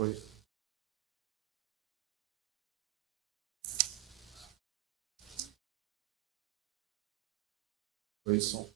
Foi. Foi som.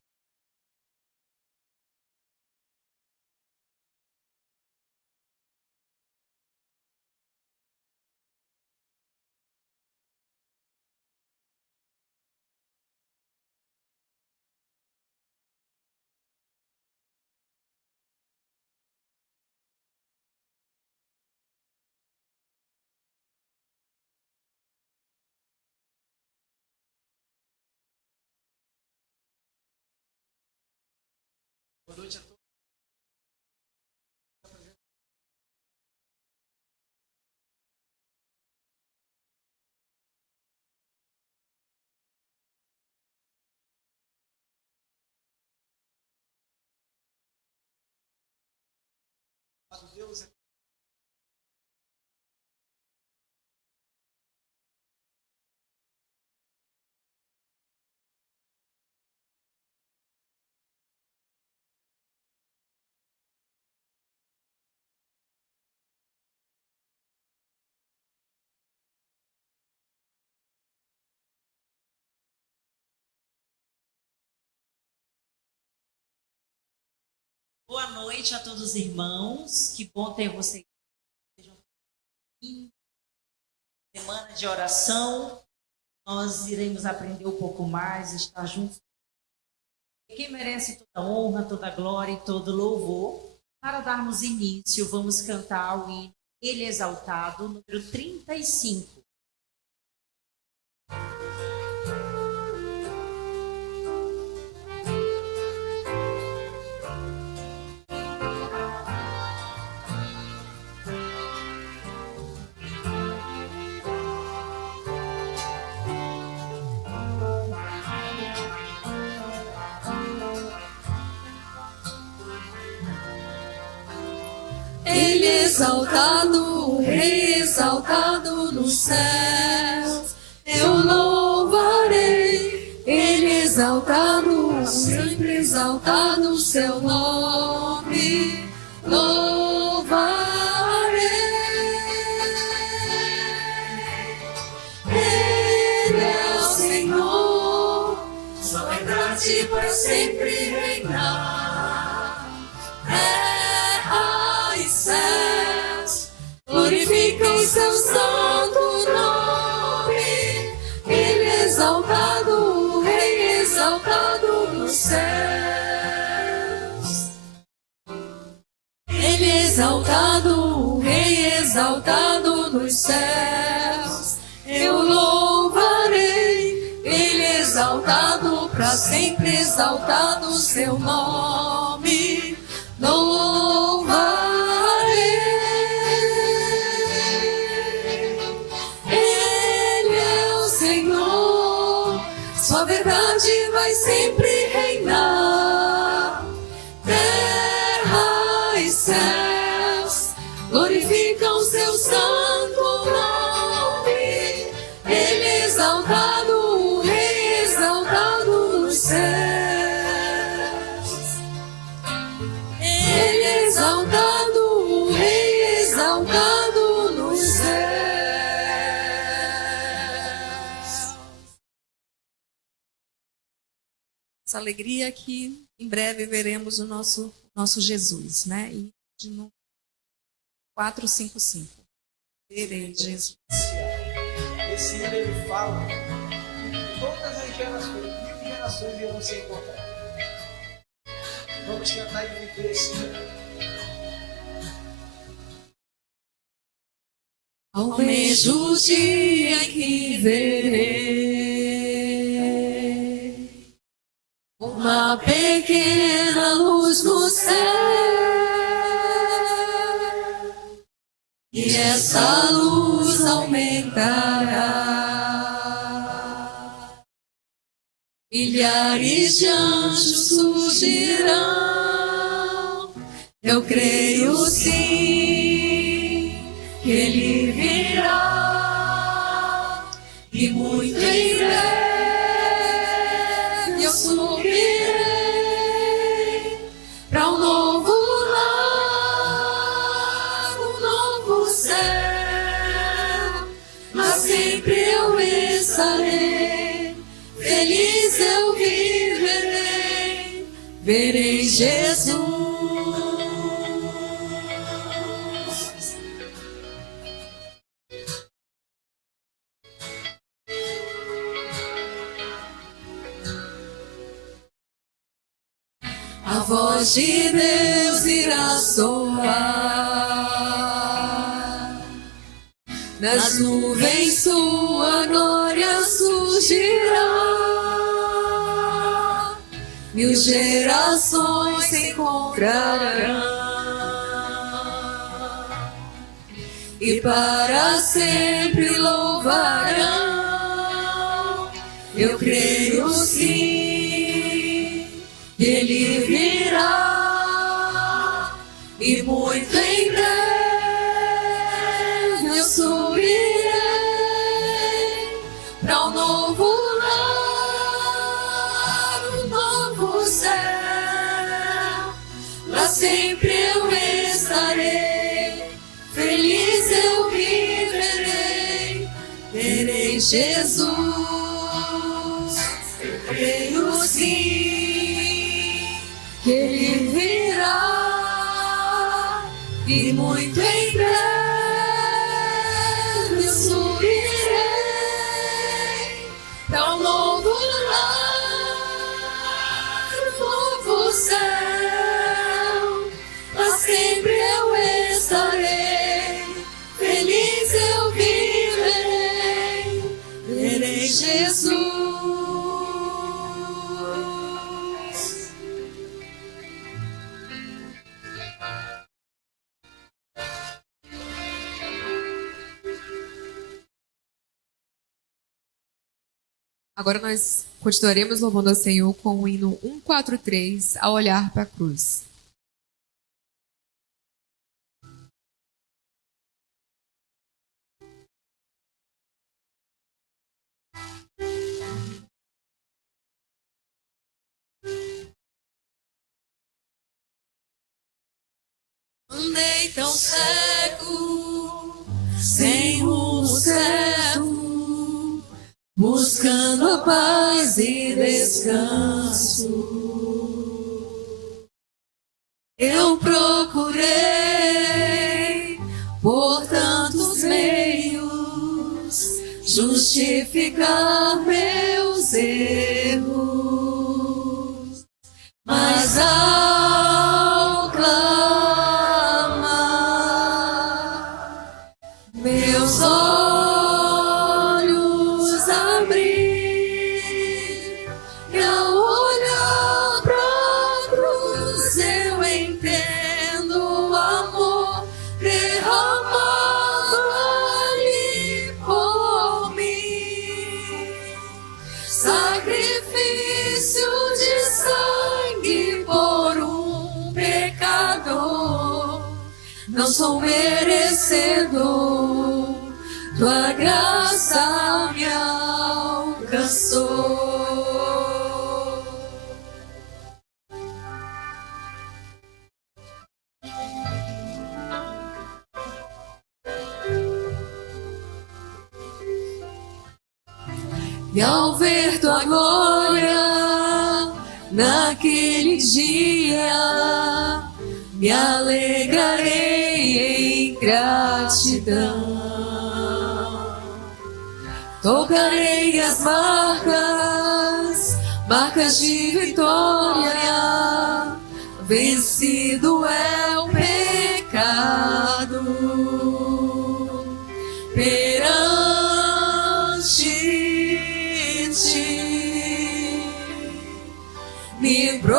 Boa noite a todos. Deus é Boa noite a todos os irmãos, que bom ter vocês. Semana de oração, nós iremos aprender um pouco mais, estar juntos. Quem merece toda honra, toda glória e todo louvor. Para darmos início, vamos cantar o hino Ele Exaltado, número 35. Ele exaltado, Rei exaltado nos céus, eu louvarei. Ele exaltado, sempre exaltado, seu nome louvarei. Ele é o Senhor, sua verdade para sempre reinar. Céus, glorifiquem seu santo nome. Ele exaltado, Rei exaltado nos céus. Ele exaltado, Rei exaltado nos céus, eu louvarei. Ele exaltado, para sempre exaltado seu nome louvarei. Ele é o Senhor, sua verdade vai sempre reinar. Terra e céus glorificam seu santo nome. Ele é exaltado, Rei exaltado nos céus. Ele é exaltado, Rei exaltado nos céus. Essa alegria que em breve veremos o nosso Jesus, né? E de novo, 455. Verei Jesus. Esse hino ele fala que todas as gerações, 1000 gerações irão se encontrar. Vamos cantar e viver esse hino. Almejo o dia em que verei uma pequena luz no céu, e essa luz aumentará. Milhares de anjos surgirão, eu creio sim que Ele virá, e muito em breve eu subirei para um novo lar, um novo verei Jesus. A voz de Deus irá soar, nas nuvens sua glória surgirá, 1000 gerações se encontrarão e para sempre louvarão. Eu creio sim, Ele virá, e muito em breve eu subirei para um novo lar, um novo céu. Lá sempre eu estarei, feliz eu viverei, verei Jesus. Creio sim que Ele virá, e muito em breve eu subirei para um novo lar, um novo céu. Lá sempre eu estarei, feliz eu viverei, verei Jesus. Agora nós continuaremos louvando ao Senhor com o hino 143, a olhar para a cruz. Andei tão cego, sem rumo certo, buscando a paz e descanso. Eu procurei por tantos meios justificar meus erros, mas ao clamar, meus olhos abri, e ao olhar pra cruz eu entendo o amor derramado ali por mim. Sacrifício de sangue por um pecador. Não sou merecedor, tua graça me alcançou. E ao ver tua glória naquele dia, me alegrarei em gratidão. Tocarei as marcas de vitória, vencido é o pecado. Perante ti me prostrarei,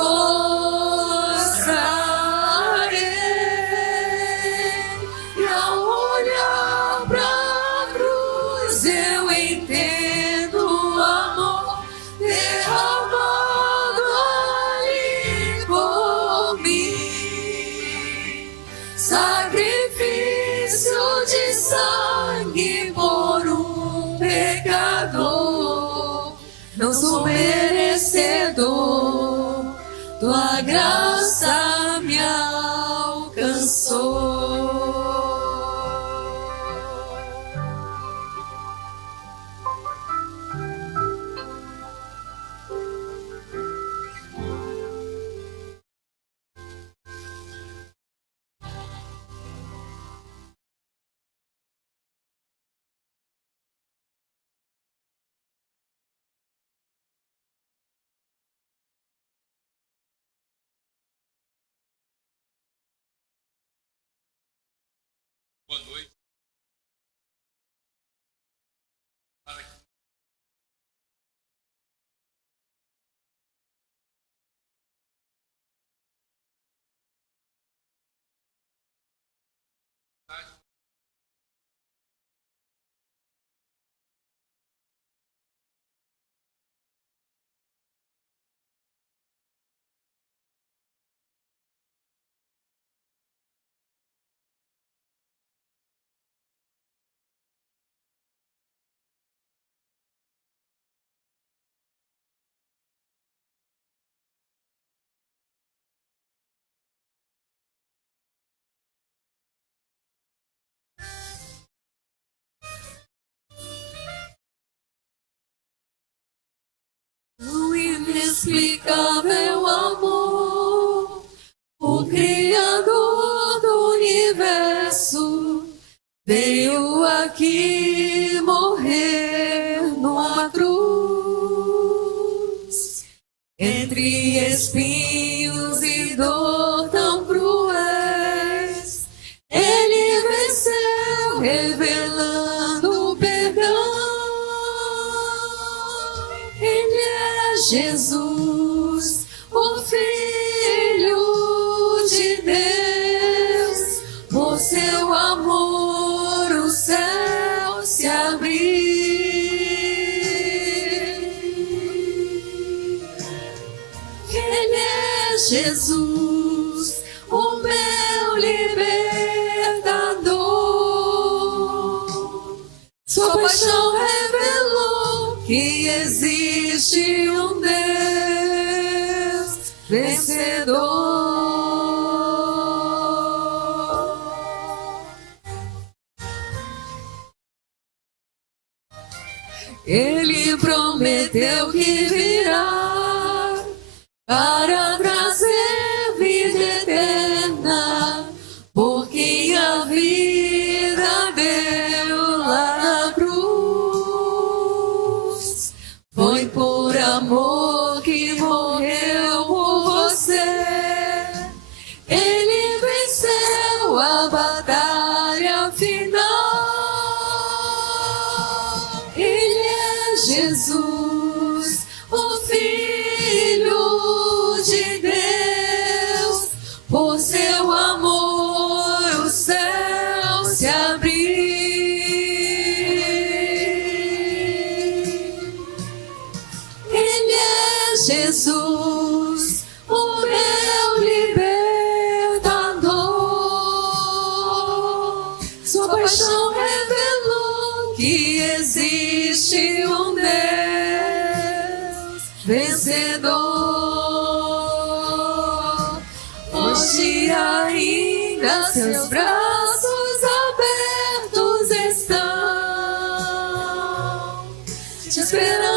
e ao olhar pra cruz eu entendo o amor derramado ali por mim. Sacrifício de sangue por um pecador. Não sou merecedor, tua graça me alcançou. O inexplicável amor, o Criador do universo, veio aqui morrer numa cruz, entre espinhos e dor tão cruéis. Ele venceu, revelando o perdão. Ele é Jesus, o Filho de Deus. Por seu amor o céu se abriu. Ele é Jesus, o meu libertador. Sua paixão revelou que existe um Deus vencedor. Ele prometeu que virá para trazer vida eterna, porque a vida deu lá na cruz. Foi por amor que morreu por você. Ele venceu a batalha final. Ele é Jesus, o Filho de Deus. Por seu amor o céu se abriu. Ele é Jesus, o meu libertador. Sua paixão revelou que existe um Deus vencedor. Hoje ainda seus braços abertos estão te esperando.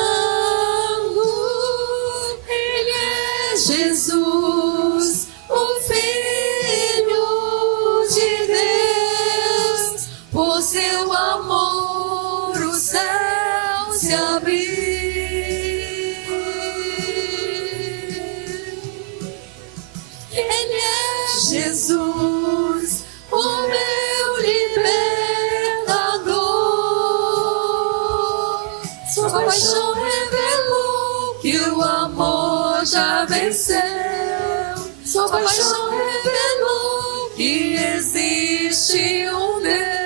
Ele é Jesus, o Filho de Deus. Por seu amor o céu se abriu. Ele é Jesus, o meu libertador. Sua paixão revelou que o amor já venceu. Sua paixão revelou que existe um Deus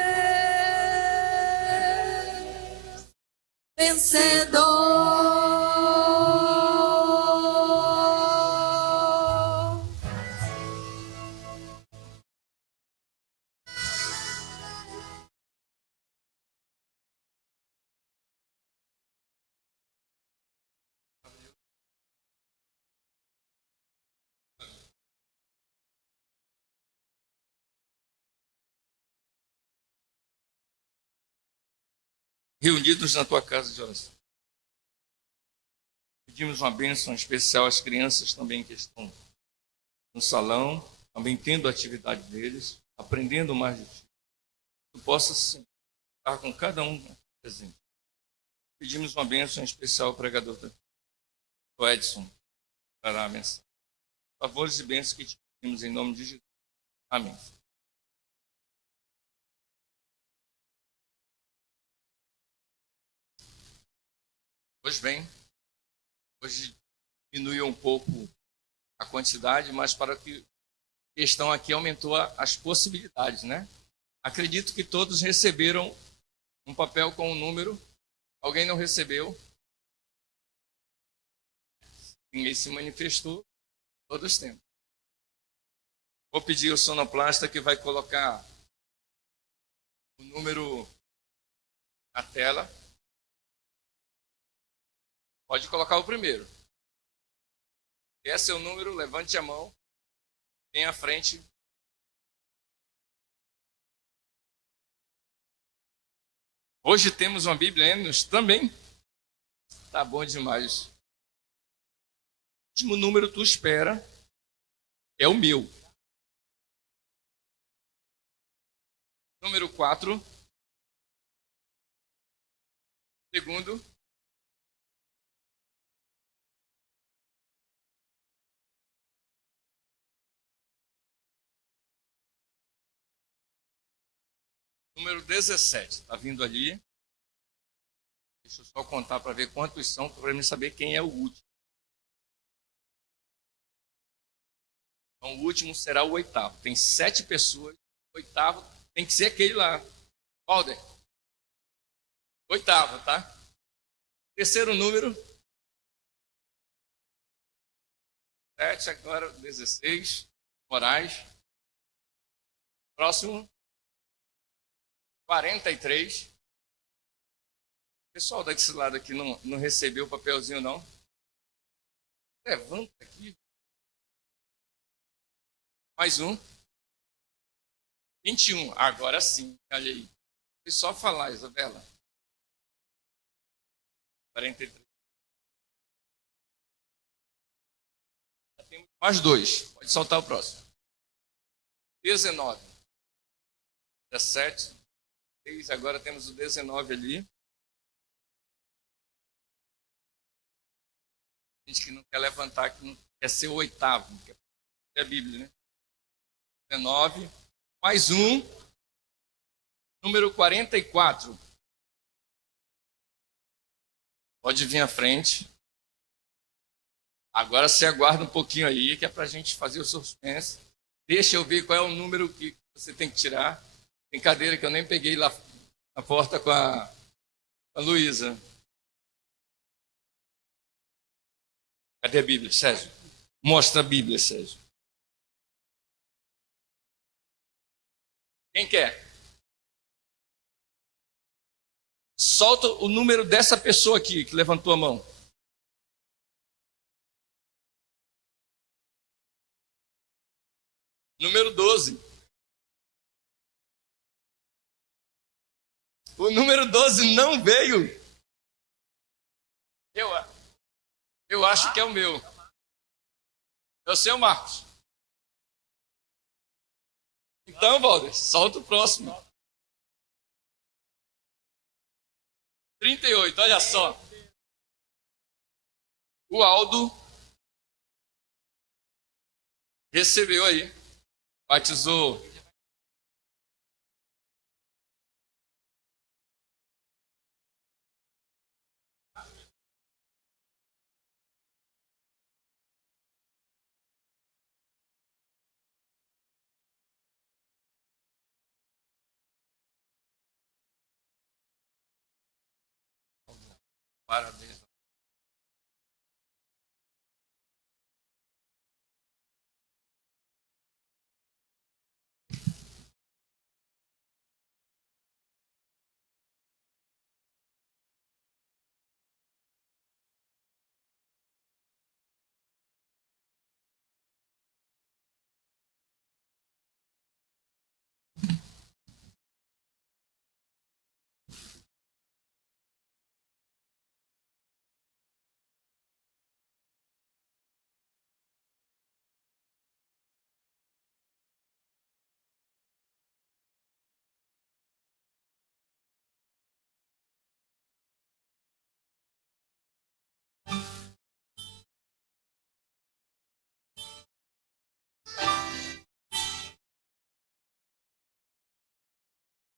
vencedor. Reunidos na tua casa de oração. Pedimos uma bênção especial às crianças também que estão no salão, também tendo a atividade deles, aprendendo mais de ti. Tu possas estar com cada um presente. Pedimos uma bênção especial ao pregador, o Edson, para a mensagem. Favores e bênçãos que te pedimos em nome de Jesus. Amém. Pois bem, hoje diminuiu um pouco a quantidade, mas para que a questão aqui aumentou as possibilidades, né? Acredito que todos receberam um papel com um número. Alguém não recebeu? Ninguém se manifestou. Todos temos. Vou pedir ao sonoplasta que vai colocar o número na tela. Pode colocar o primeiro. Esse é o número, levante a mão. Vem à frente. Hoje temos uma Bíblia Enos também. Tá bom demais. O último número tu espera é o meu. Número 4. Segundo. Número 17. Está vindo ali. Deixa eu só contar para ver quantos são, para mim saber quem é o último. Então, o último será o 8º. Tem 7 pessoas. O 8º tem que ser aquele lá. Walder. 8º, tá? Terceiro número. 7, agora 16. Moraes. Próximo. 43. O pessoal desse lado aqui não recebeu o papelzinho, não. Levanta aqui. Mais um. 21. Agora sim. Olha aí. Foi só falar, Isabela. 43. Já temos mais 2. Pode soltar o próximo. 19. 17. Agora temos o 19 ali. Gente que não quer levantar, que não quer ser o 8º, que é a Bíblia, né? 19. Mais um. Número 44. Pode vir à frente. Agora você aguarda um pouquinho aí, que é para a gente fazer o suspense. Deixa eu ver qual é o número que você tem que tirar. Tem cadeira que eu nem peguei lá na porta com a Luísa. Cadê a Bíblia, Sérgio? Mostra a Bíblia, Sérgio. Quem quer? Solta o número dessa pessoa aqui que levantou a mão. Número 12. O número 12 não veio. Eu acho que é o meu. É o seu, Marcos. Então, Walter, solta o próximo. 38, olha só. O Aldo recebeu aí. Batizou. Parabéns.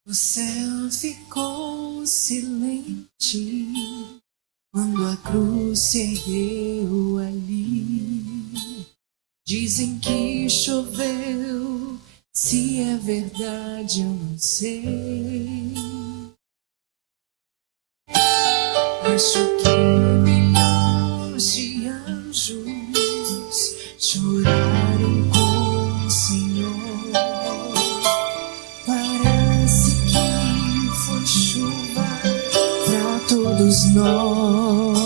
O céu ficou silente quando a cruz se ergueu ali. Dizem que choveu Se é verdade, eu não sei. Acho que milhões de anjos choraram com o Senhor. Parece que foi chuva pra todos nós.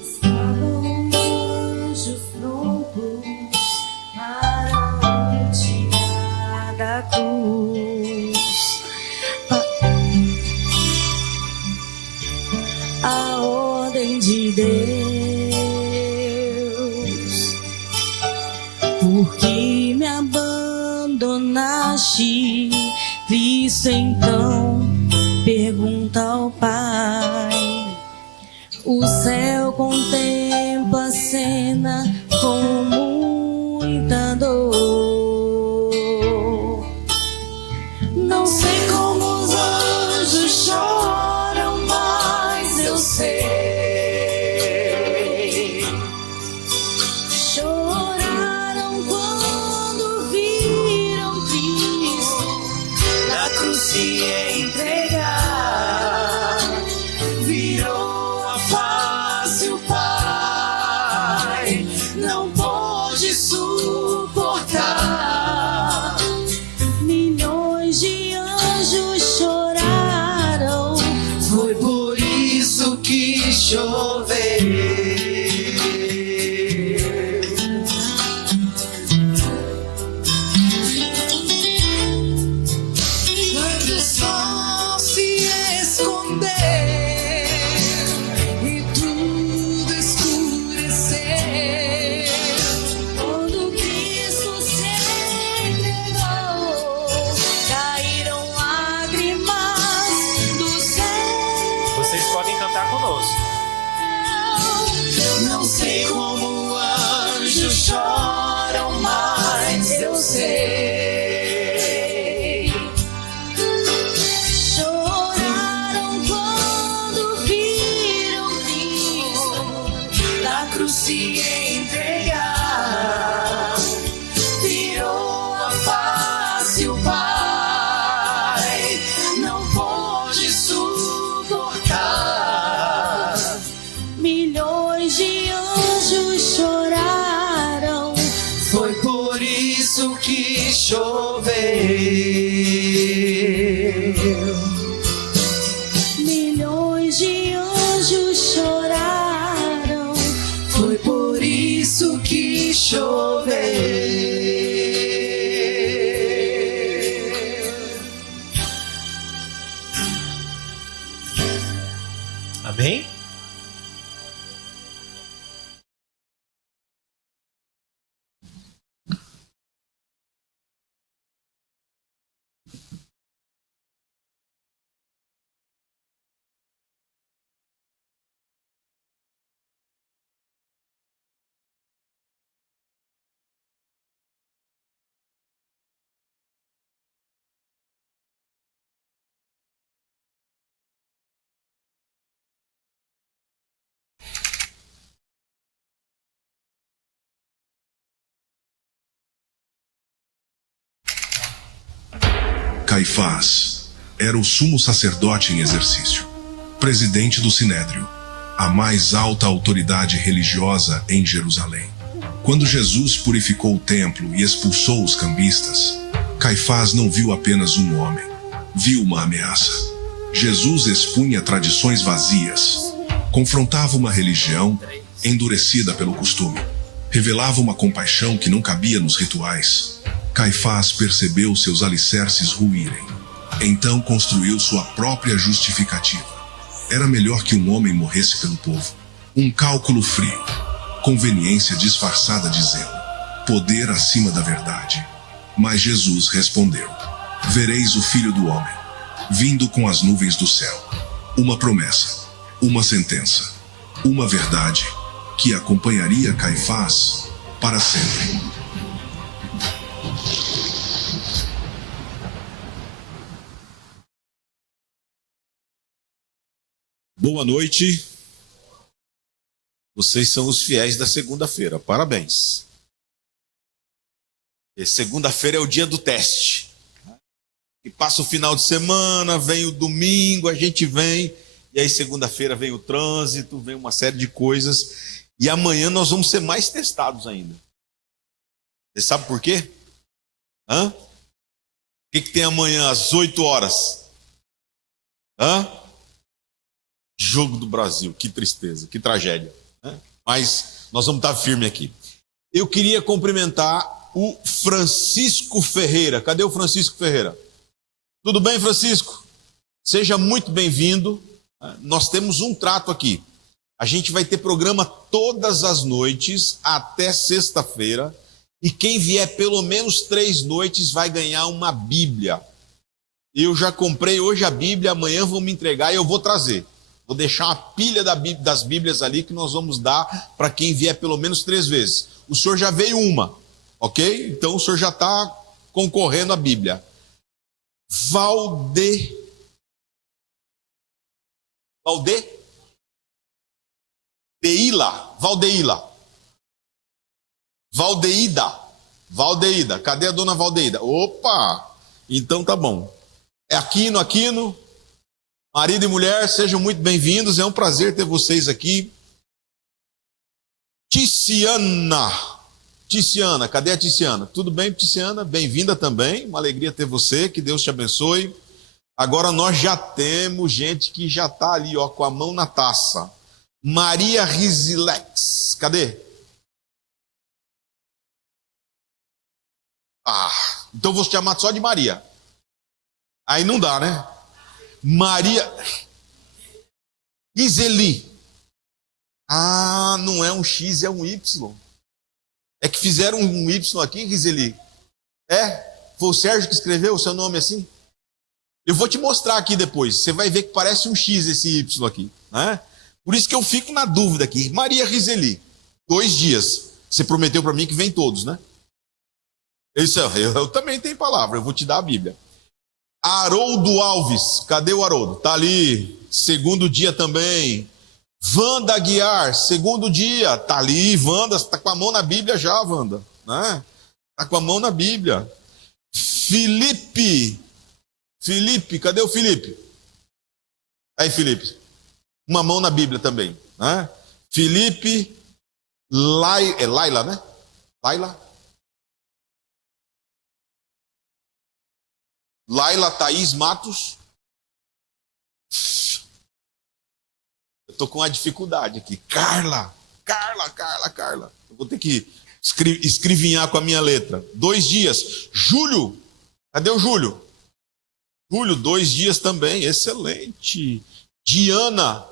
Estavam anjos loucos para me tirar da cruz. A ordem de Deus, porque me abandonaste, Cristo então pergunta ao Pai. O céu contempla a cena com muita dor. Não sei como os anjos choram, mas eu sei. Choraram quando viram Cristo na cruz se entregar. Virou a face o Pai, não pôde suportar. Milhões de anjos choraram, foi por isso que choveu. Quando o sol se escondeu e tudo escureceu, quando Cristo se entregou, caíram lágrimas do céu. Vocês podem cantar conosco. Não sei como anjos choram, mas eu sei. Choraram quando viram Cristo na cruz se entregar. Virou a face o Pai, não pôde suportar. Milhões de anjos choraram, foi por isso que choveu. Milhões de anjos choraram, foi por isso que choveu. Amém? Caifás era o sumo sacerdote em exercício, presidente do Sinédrio, a mais alta autoridade religiosa em Jerusalém. Quando Jesus purificou o templo e expulsou os cambistas, Caifás não viu apenas um homem, viu uma ameaça. Jesus expunha tradições vazias, confrontava uma religião endurecida pelo costume, revelava uma compaixão que não cabia nos rituais. Caifás percebeu seus alicerces ruírem. Então construiu sua própria justificativa. Era melhor que um homem morresse pelo povo. Um cálculo frio, conveniência disfarçada de zelo, poder acima da verdade. Mas Jesus respondeu: vereis o Filho do Homem, vindo com as nuvens do céu. Uma promessa, uma sentença, uma verdade, que acompanharia Caifás para sempre. Boa noite. Vocês são os fiéis da segunda-feira. Parabéns. E segunda-feira é o dia do teste. E passa o final de semana, vem o domingo, a gente vem, e aí segunda-feira vem o trânsito, vem uma série de coisas, e amanhã nós vamos ser mais testados ainda. Você sabe por quê? O que tem amanhã às 8 horas? Jogo do Brasil, que tristeza, que tragédia. Mas nós vamos estar firme aqui. Eu queria cumprimentar o Francisco Ferreira. Cadê o Francisco Ferreira? Tudo bem, Francisco? Seja muito bem-vindo. Nós temos um trato aqui. A gente vai ter programa todas as noites até sexta-feira. E quem vier pelo menos 3 noites vai ganhar uma Bíblia. Eu já comprei hoje a Bíblia, amanhã vão me entregar e eu vou trazer. Vou deixar uma pilha das Bíblias ali que nós vamos dar para quem vier pelo menos 3 vezes. O senhor já veio uma, ok? Então o senhor já está concorrendo à Bíblia. Valdeída. Cadê a dona Valdeída? Opa! Então tá bom. É Aquino. Marido e mulher, sejam muito bem-vindos. É um prazer ter vocês aqui. Ticiana, cadê a Ticiana? Tudo bem, Ticiana? Bem-vinda também. Uma alegria ter você. Que Deus te abençoe. Agora nós já temos gente que já está ali, ó, com a mão na taça. Maria Rizilex. Cadê? Então vou te chamar só de Maria. Aí não dá, né? Maria Rizeli. Não é um X, é um Y. É que fizeram um Y aqui, Rizeli. Foi o Sérgio que escreveu o seu nome assim? Eu vou te mostrar aqui depois. Você vai ver que parece um X esse Y aqui, né? Por isso que eu fico na dúvida aqui. Maria Rizeli, 2 dias. Você prometeu para mim que vem todos, né? Isso, eu também tenho palavra, eu vou te dar a Bíblia. Haroldo Alves, cadê o Haroldo? Tá ali, 2º dia também. Wanda Aguiar, 2º dia, tá ali. Wanda, tá com a mão na Bíblia já, Wanda, né? Tá com a mão na Bíblia. Felipe, cadê o Felipe? Aí, Felipe, uma mão na Bíblia também, né? Felipe, Laila, né? Laila Thaís Matos. Eu estou com uma dificuldade aqui. Carla. Eu vou ter que escrevinhar com a minha letra. 2 dias. Júlio. Cadê o Júlio? Júlio, 2 dias também. Excelente. Diana.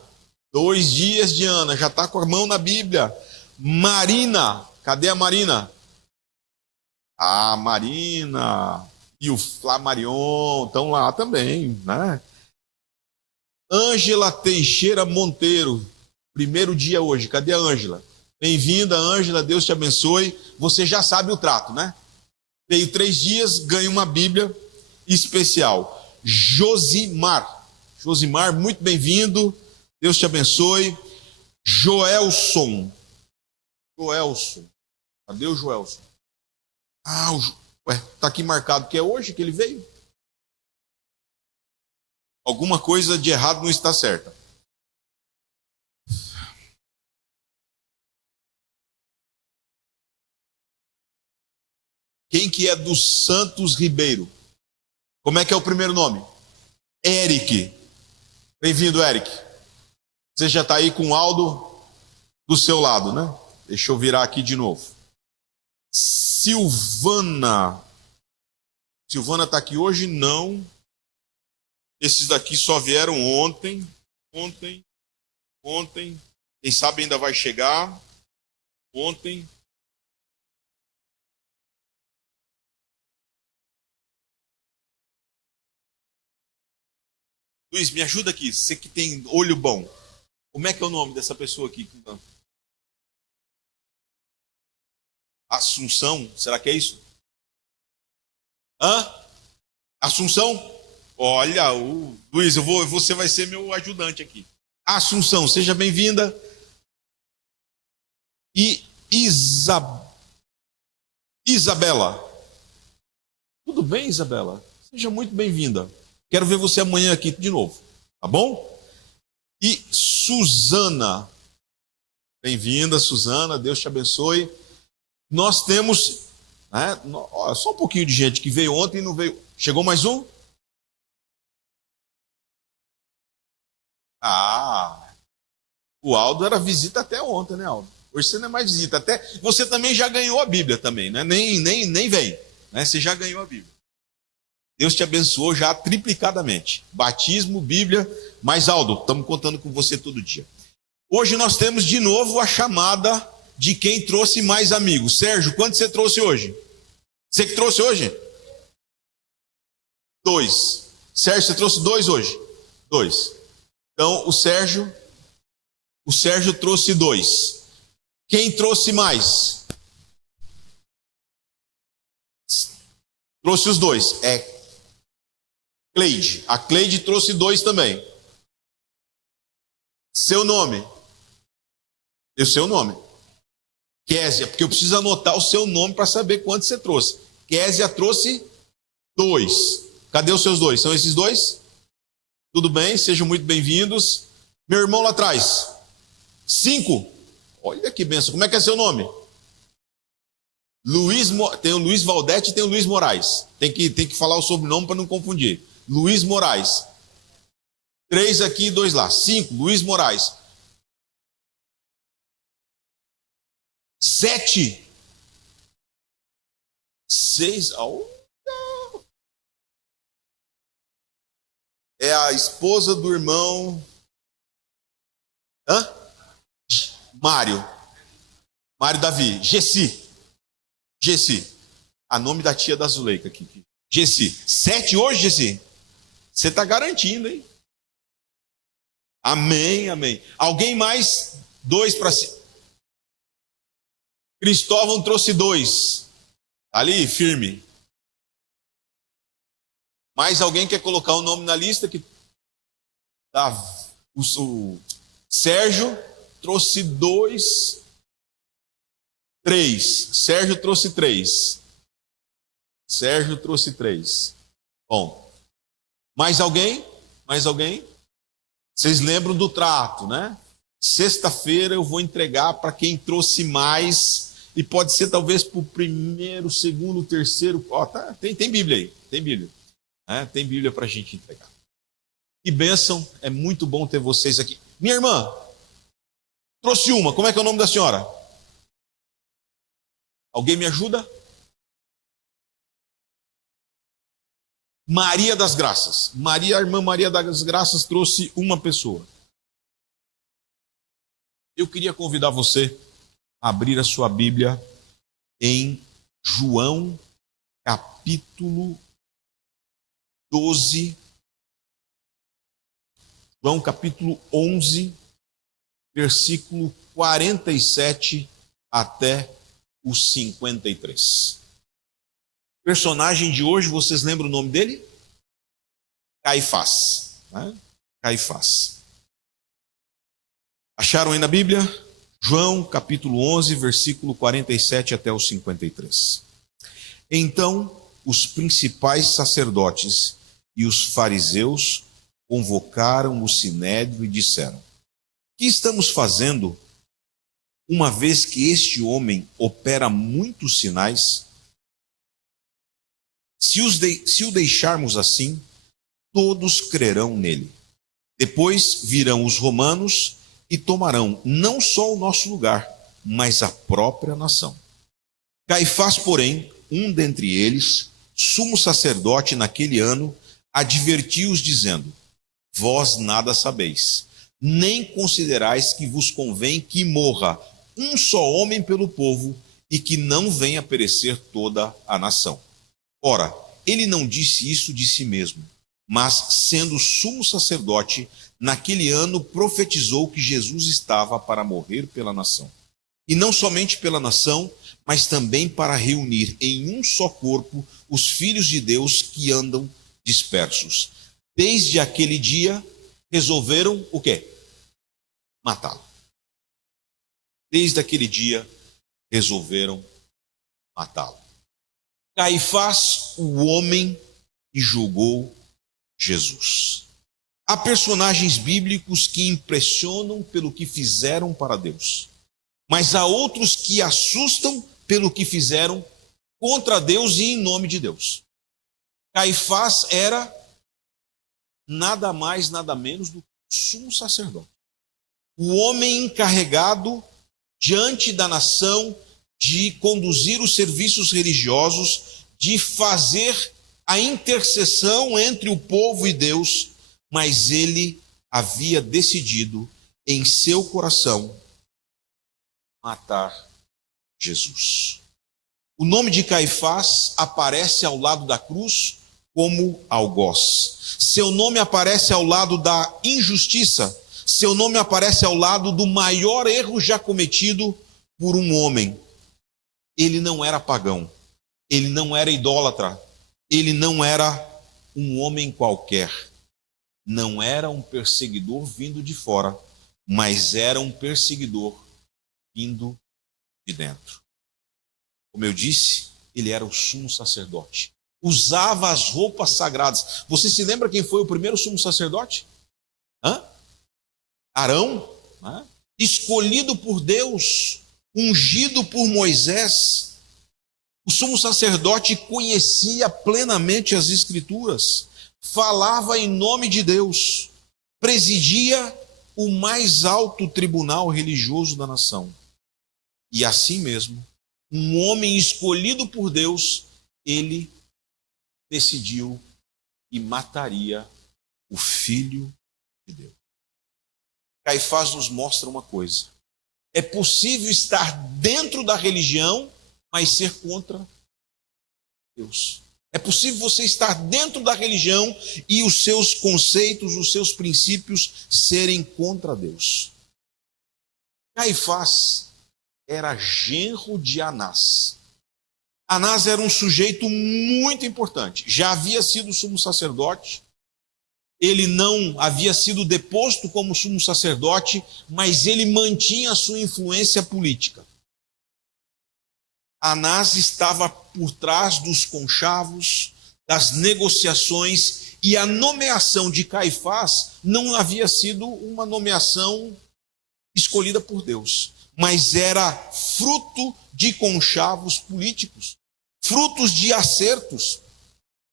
2 dias, Diana. Já está com a mão na Bíblia. Marina. Cadê a Marina? Marina. E o Flamarion estão lá também, né? Ângela Teixeira Monteiro, 1º dia hoje. Cadê a Ângela? Bem-vinda, Ângela, Deus te abençoe. Você já sabe o trato, né? Veio 3 dias, ganha uma Bíblia especial. Josimar, muito bem-vindo. Deus te abençoe. Joelson. Cadê o Joelson? Está aqui marcado que é hoje que ele veio. Alguma coisa de errado não está certa. Quem que é dos Santos Ribeiro? Como é que é o primeiro nome? Eric. Bem-vindo, Eric. Você já está aí com o Aldo do seu lado, né? Deixa eu virar aqui de novo. Silvana está aqui hoje? Não. Esses daqui só vieram ontem. Quem sabe ainda vai chegar. Ontem. Luiz, me ajuda aqui. Você que tem olho bom. Como é que é o nome dessa pessoa aqui? Assunção, será que é isso? Assunção? Olha, Luiz, você vai ser meu ajudante aqui. Assunção, seja bem-vinda. E Isabela, Tudo bem, Isabela? Seja muito bem-vinda. Quero ver você amanhã aqui de novo, tá bom? E Suzana, bem-vinda, Suzana, Deus te abençoe. Nós temos, né, só um pouquinho de gente que veio ontem e não veio. Chegou mais um? O Aldo era visita até ontem, né, Aldo? Hoje você não é mais visita. Até você também já ganhou a Bíblia também, né? Nem vem, né? Você já ganhou a Bíblia. Deus te abençoou já triplicadamente. Batismo, Bíblia, mas Aldo, estamos contando com você todo dia. Hoje nós temos de novo a chamada de quem trouxe mais amigos. Sérgio, quantos você trouxe hoje? Você que trouxe hoje? 2. Sérgio, você trouxe 2 hoje? 2. Então, o Sérgio trouxe 2. Quem trouxe mais? Trouxe os 2. É Cleide. A Cleide trouxe 2 também. Seu nome? E o seu nome? Késia, porque eu preciso anotar o seu nome para saber quanto você trouxe. Késia trouxe 2. Cadê os seus 2? São esses 2? Tudo bem, sejam muito bem-vindos. Meu irmão lá atrás. 5. Olha que benção. Como é que é seu nome? Tem o Luiz Valdete e tem o Luiz Moraes. Tem que falar o sobrenome para não confundir. Luiz Moraes. 3 aqui e 2 lá. 5, Luiz Moraes. 7. 6. É a esposa do irmão. Mário Davi. Gessi. A nome da tia da Zuleika aqui. Gessi. 7 hoje, Gessi? Você está garantindo, hein? Amém. Alguém mais? 2 para si. Cristóvão trouxe 2. Ali, firme. Mais alguém quer colocar o nome na lista? O Sérgio trouxe 2. 3. Sérgio trouxe 3. Bom. Mais alguém? Vocês lembram do trato, né? Sexta-feira eu vou entregar para quem trouxe mais. E pode ser talvez para o primeiro, segundo, terceiro. Tem Bíblia aí. Tem Bíblia. Tem Bíblia para a gente entregar. Que bênção. É muito bom ter vocês aqui. Minha irmã trouxe uma. Como é que é o nome da senhora? Alguém me ajuda? Maria das Graças. A irmã Maria das Graças trouxe uma pessoa. Eu queria convidar você a abrir a sua Bíblia em João, capítulo 12. João, capítulo 11, versículo 47 até o 53. O personagem de hoje, vocês lembram o nome dele? Caifás. Né? Caifás. Acharam aí na Bíblia? João, capítulo 11, versículo 47 até o 53. Então, os principais sacerdotes e os fariseus convocaram o sinédrio e disseram: que estamos fazendo, uma vez que este homem opera muitos sinais? Se o deixarmos assim, todos crerão nele. Depois virão os romanos e tomarão não só o nosso lugar, mas a própria nação. Caifás, porém, um dentre eles, sumo sacerdote naquele ano, advertiu-os dizendo: vós nada sabeis, nem considerais que vos convém que morra um só homem pelo povo e que não venha a perecer toda a nação. Ora, ele não disse isso de si mesmo, mas, sendo sumo sacerdote, naquele ano profetizou que Jesus estava para morrer pela nação. E não somente pela nação, mas também para reunir em um só corpo os filhos de Deus que andam dispersos. Desde aquele dia, resolveram o quê? Matá-lo. Desde aquele dia, resolveram matá-lo. Caifás, o homem que julgou Jesus. Há personagens bíblicos que impressionam pelo que fizeram para Deus, mas há outros que assustam pelo que fizeram contra Deus e em nome de Deus. Caifás era nada mais, nada menos do que o sumo sacerdote, o homem encarregado diante da nação de conduzir os serviços religiosos, de fazer a intercessão entre o povo e Deus, mas ele havia decidido em seu coração matar Jesus. O nome de Caifás aparece ao lado da cruz como algoz. Seu nome aparece ao lado da injustiça. Seu nome aparece ao lado do maior erro já cometido por um homem. Ele não era pagão, ele não era idólatra, ele não era um homem qualquer, não era um perseguidor vindo de fora, mas era um perseguidor vindo de dentro. Como eu disse, ele era o sumo sacerdote, usava as roupas sagradas. Você se lembra quem foi o primeiro sumo sacerdote? Arão, escolhido por Deus, ungido por Moisés. O sumo sacerdote conhecia plenamente as Escrituras, falava em nome de Deus, presidia o mais alto tribunal religioso da nação. E assim mesmo, um homem escolhido por Deus, ele decidiu e mataria o Filho de Deus. Caifás nos mostra uma coisa: é possível estar dentro da religião, mas ser contra Deus. É possível você estar dentro da religião e os seus conceitos, os seus princípios serem contra Deus. Caifás era genro de Anás. Anás era um sujeito muito importante. Já havia sido sumo sacerdote. Ele não havia sido deposto como sumo sacerdote, mas ele mantinha a sua influência política. Anás estava por trás dos conchavos, das negociações, e a nomeação de Caifás não havia sido uma nomeação escolhida por Deus, mas era fruto de conchavos políticos, frutos de acertos.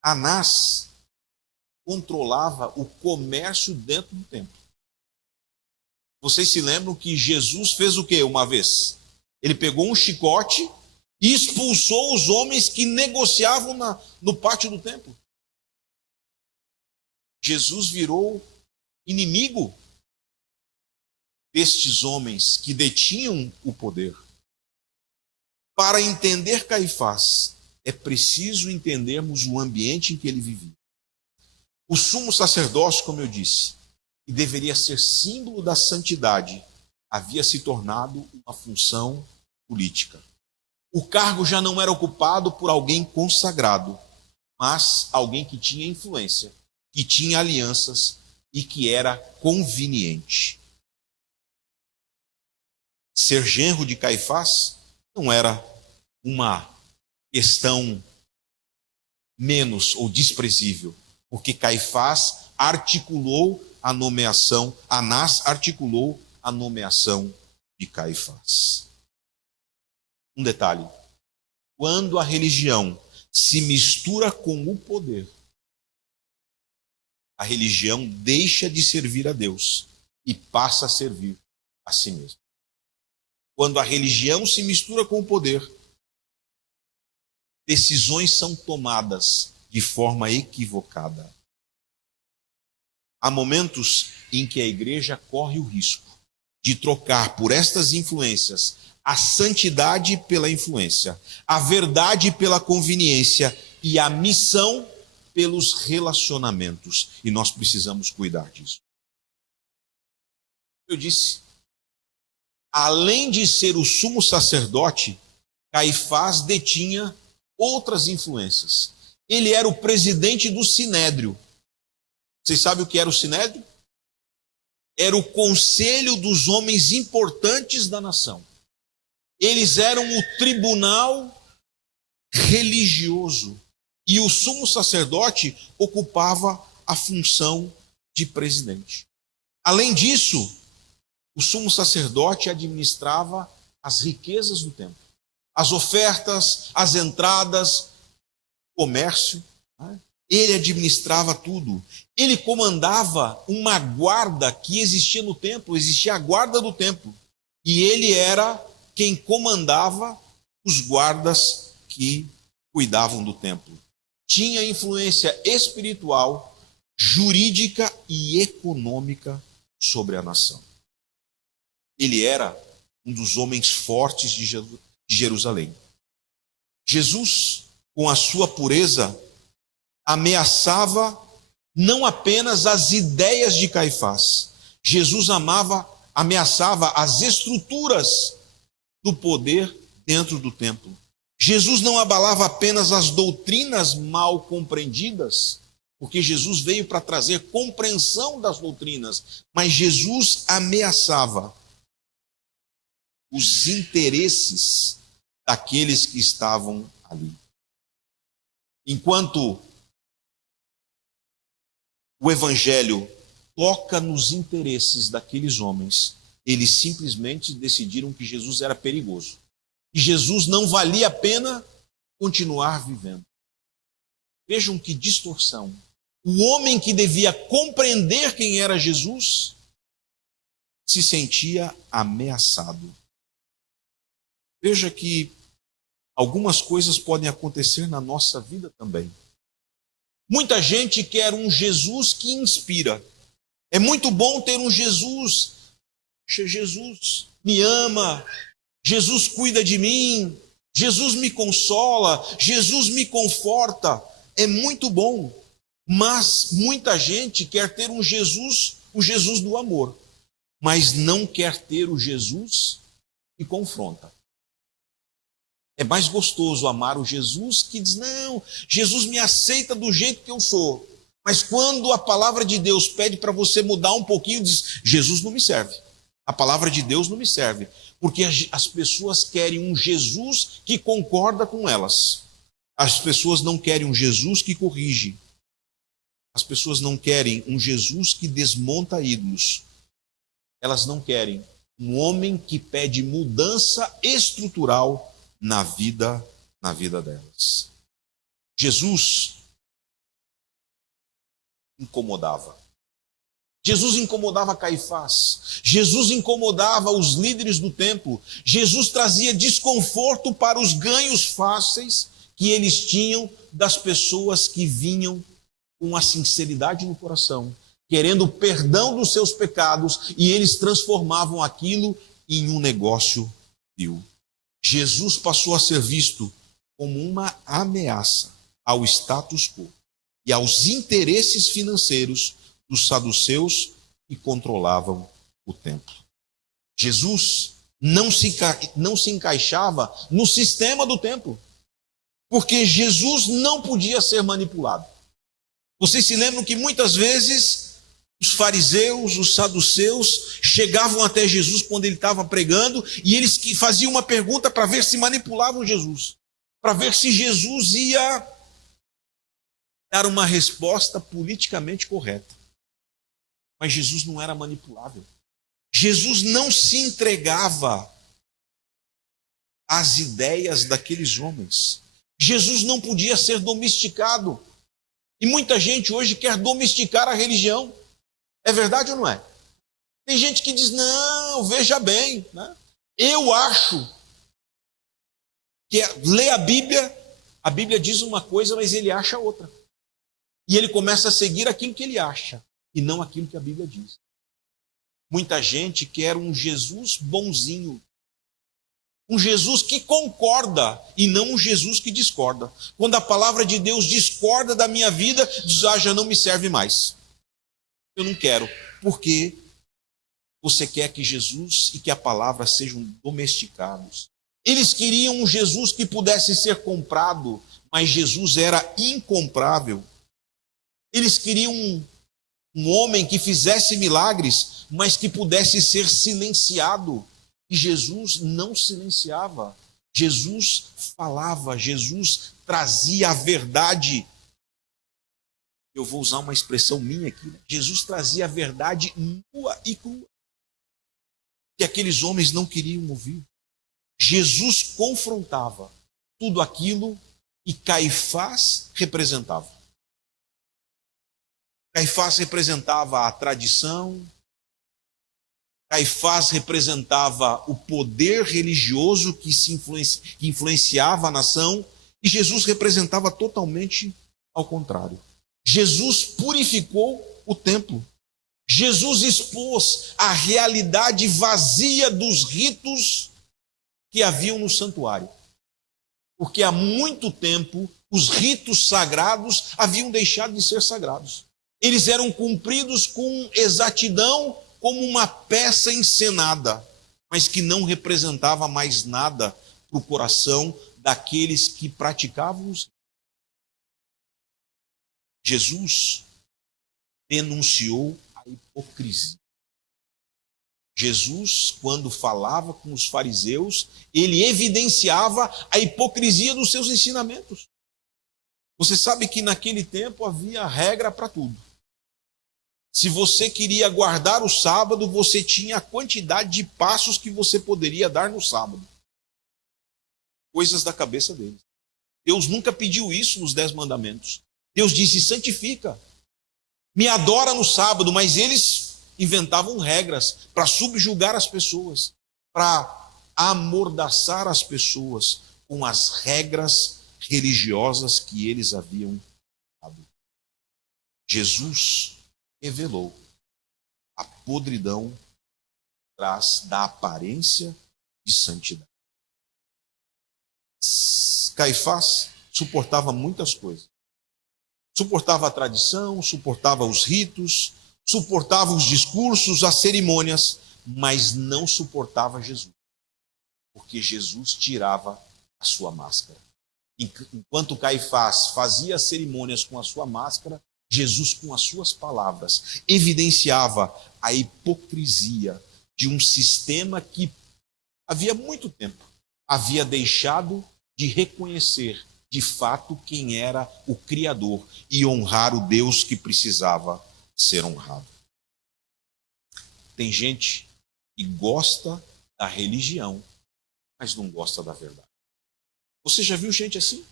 Anás controlava o comércio dentro do templo. Vocês se lembram que Jesus fez o quê uma vez? Ele pegou um chicote e expulsou os homens que negociavam no pátio do templo. Jesus virou inimigo destes homens que detinham o poder. Para entender Caifás, é preciso entendermos o ambiente em que ele vivia. O sumo sacerdócio, como eu disse, que deveria ser símbolo da santidade, havia se tornado uma função política. O cargo já não era ocupado por alguém consagrado, mas alguém que tinha influência, que tinha alianças e que era conveniente. Ser genro de Caifás não era uma questão menos ou desprezível, porque Caifás articulou a nomeação, Anás articulou a nomeação de Caifás. Um detalhe: quando a religião se mistura com o poder, a religião deixa de servir a Deus e passa a servir a si mesma. Quando a religião se mistura com o poder, decisões são tomadas de forma equivocada. Há momentos em que a igreja corre o risco de trocar por estas influências a santidade pela influência, a verdade pela conveniência e a missão pelos relacionamentos. E nós precisamos cuidar disso. Eu disse, além de ser o sumo sacerdote, Caifás detinha outras influências. Ele era o presidente do Sinédrio. Vocês sabem o que era o Sinédrio? Era o conselho dos homens importantes da nação. Eles eram o tribunal religioso. E o sumo sacerdote ocupava a função de presidente. Além disso, o sumo sacerdote administrava as riquezas do templo, as ofertas, as entradas, comércio. Ele administrava tudo. Ele comandava uma guarda que existia no templo, existia a guarda do templo. E ele era quem comandava os guardas que cuidavam do templo. Tinha influência espiritual, jurídica e econômica sobre a nação. Ele era um dos homens fortes de Jerusalém. Jesus, com a sua pureza, ameaçava não apenas as ideias de Caifás. Jesus ameaçava as estruturas do poder dentro do templo. Jesus não abalava apenas as doutrinas mal compreendidas, porque Jesus veio para trazer compreensão das doutrinas, mas Jesus ameaçava os interesses daqueles que estavam ali. Enquanto o evangelho toca nos interesses daqueles homens, eles simplesmente decidiram que Jesus era perigoso, que Jesus não valia a pena continuar vivendo. Vejam que distorção. O homem que devia compreender quem era Jesus se sentia ameaçado. Veja que algumas coisas podem acontecer na nossa vida também. Muita gente quer um Jesus que inspira. É muito bom ter um Jesus. Jesus me ama, Jesus cuida de mim, Jesus me consola, Jesus me conforta. É muito bom, mas muita gente quer ter um Jesus, o Jesus do amor, mas não quer ter o Jesus que confronta. É mais gostoso amar o Jesus que diz, não, Jesus me aceita do jeito que eu sou. Mas quando a palavra de Deus pede para você mudar um pouquinho, diz, Jesus não me serve. A palavra de Deus não me serve. Porque as pessoas querem um Jesus que concorda com elas. As pessoas não querem um Jesus que corrige. As pessoas não querem um Jesus que desmonta ídolos. Elas não querem um homem que pede mudança estrutural na vida delas. Jesus incomodava. Jesus incomodava Caifás. Jesus incomodava os líderes do templo. Jesus trazia desconforto para os ganhos fáceis que eles tinham das pessoas que vinham com a sinceridade no coração, querendo o perdão dos seus pecados, e eles transformavam aquilo em um negócio vil. Jesus passou a ser visto como uma ameaça ao status quo e aos interesses financeiros dos saduceus que controlavam o templo. Jesus não se encaixava no sistema do templo, porque Jesus não podia ser manipulado. Vocês se lembram que muitas vezes os fariseus, os saduceus, chegavam até Jesus quando ele estava pregando e eles faziam uma pergunta para ver se manipulavam Jesus, para ver se Jesus ia dar uma resposta politicamente correta. Mas Jesus não era manipulável. Jesus não se entregava às ideias daqueles homens. Jesus não podia ser domesticado. E muita gente hoje quer domesticar a religião. É verdade ou não é? Tem gente que diz, não, veja bem, né? Eu acho que lê a Bíblia diz uma coisa, mas ele acha outra. E ele começa a seguir aquilo que ele acha, e não aquilo que a Bíblia diz. Muita gente quer um Jesus bonzinho, um Jesus que concorda, e não um Jesus que discorda. Quando a palavra de Deus discorda da minha vida, diz, já não me serve mais. Eu não quero, porque você quer que Jesus e que a palavra sejam domesticados. Eles queriam um Jesus que pudesse ser comprado, mas Jesus era incomprável. Eles queriam um homem que fizesse milagres, mas que pudesse ser silenciado. E Jesus não silenciava. Jesus falava, Jesus trazia a verdade. Eu vou usar uma expressão minha aqui, né? Jesus trazia a verdade nua e crua, que aqueles homens não queriam ouvir. Jesus confrontava tudo aquilo que Caifás representava. Caifás representava a tradição, Caifás representava o poder religioso que influenciava a nação, e Jesus representava totalmente ao contrário. Jesus purificou o templo. Jesus expôs a realidade vazia dos ritos que haviam no santuário. Porque há muito tempo os ritos sagrados haviam deixado de ser sagrados. Eles eram cumpridos com exatidão, como uma peça encenada, mas que não representava mais nada para o coração daqueles que praticavam os ritos. Jesus denunciou a hipocrisia. Jesus, quando falava com os fariseus, ele evidenciava a hipocrisia dos seus ensinamentos. Você sabe que naquele tempo havia regra para tudo. Se você queria guardar o sábado, você tinha a quantidade de passos que você poderia dar no sábado. Coisas da cabeça deles. Deus nunca pediu isso nos 10 mandamentos. Deus disse: santifica, me adora no sábado, mas eles inventavam regras para subjugar as pessoas, para amordaçar as pessoas com as regras religiosas que eles haviam dado. Jesus revelou a podridão atrás da aparência de santidade. Caifás suportava muitas coisas. Suportava a tradição, suportava os ritos, suportava os discursos, as cerimônias, mas não suportava Jesus, porque Jesus tirava a sua máscara. Enquanto Caifás fazia as cerimônias com a sua máscara, Jesus, com as suas palavras, evidenciava a hipocrisia de um sistema que havia muito tempo havia deixado de reconhecer de fato quem era o Criador e honrar o Deus que precisava ser honrado. Tem gente que gosta da religião, mas não gosta da verdade. Você já viu gente assim?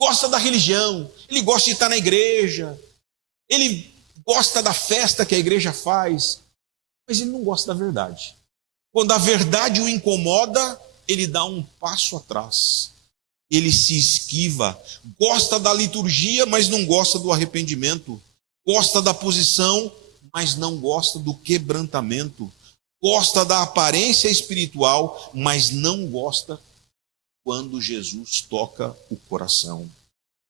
Gosta da religião, ele gosta de estar na igreja, ele gosta da festa que a igreja faz, mas ele não gosta da verdade. Quando a verdade o incomoda, ele dá um passo atrás. Ele se esquiva, gosta da liturgia, mas não gosta do arrependimento, gosta da posição, mas não gosta do quebrantamento, gosta da aparência espiritual, mas não gosta quando Jesus toca o coração,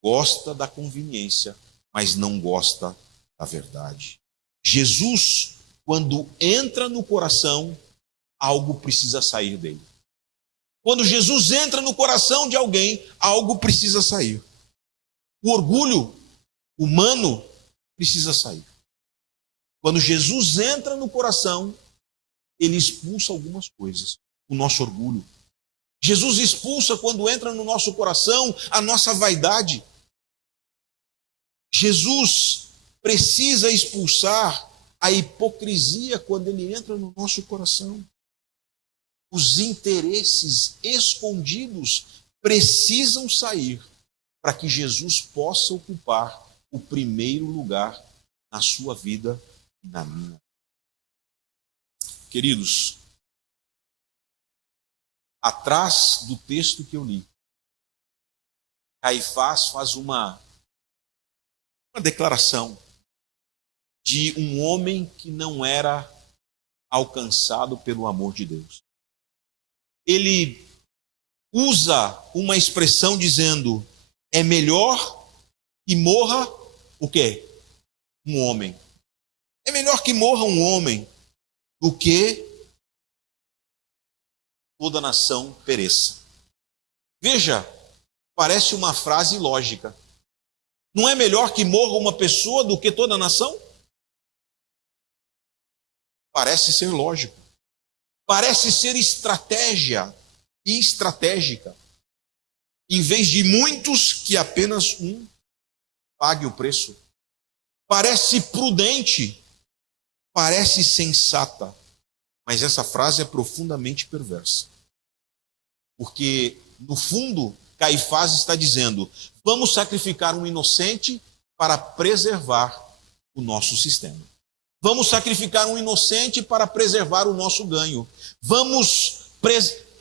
gosta da conveniência, mas não gosta da verdade. Jesus, quando entra no coração, algo precisa sair dele. Quando Jesus entra no coração de alguém, algo precisa sair. O orgulho humano precisa sair. Quando Jesus entra no coração, ele expulsa algumas coisas. O nosso orgulho. Jesus expulsa, quando entra no nosso coração, a nossa vaidade. Jesus precisa expulsar a hipocrisia quando ele entra no nosso coração. Os interesses escondidos precisam sair para que Jesus possa ocupar o primeiro lugar na sua vida e na minha. Queridos, atrás do texto que eu li, Caifás faz uma declaração de um homem que não era alcançado pelo amor de Deus. Ele usa uma expressão dizendo: é melhor que morra o quê? Um homem. É melhor que morra um homem do que toda a nação pereça. Veja, parece uma frase lógica. Não é melhor que morra uma pessoa do que toda a nação? Parece ser lógico. Parece ser estratégia e estratégica. Em vez de muitos, que apenas um pague o preço. Parece prudente, parece sensata, mas essa frase é profundamente perversa. Porque, no fundo, Caifás está dizendo: vamos sacrificar um inocente para preservar o nosso sistema. Vamos sacrificar um inocente para preservar o nosso ganho. Vamos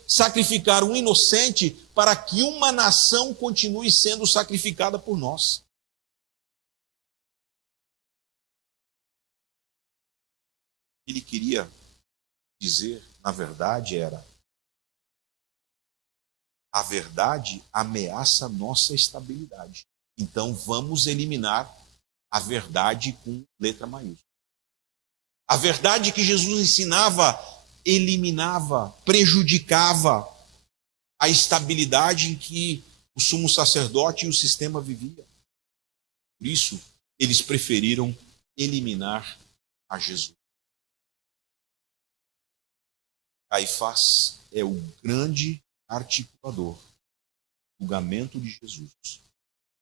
sacrificar um inocente para que uma nação continue sendo sacrificada por nós. Ele queria dizer, na verdade, era: a verdade ameaça a nossa estabilidade. Então vamos eliminar a verdade com letra maiúscula. A verdade que Jesus ensinava eliminava, prejudicava a estabilidade em que o sumo sacerdote e o sistema viviam. Por isso, eles preferiram eliminar a Jesus. Caifás é o grande articulador do julgamento de Jesus,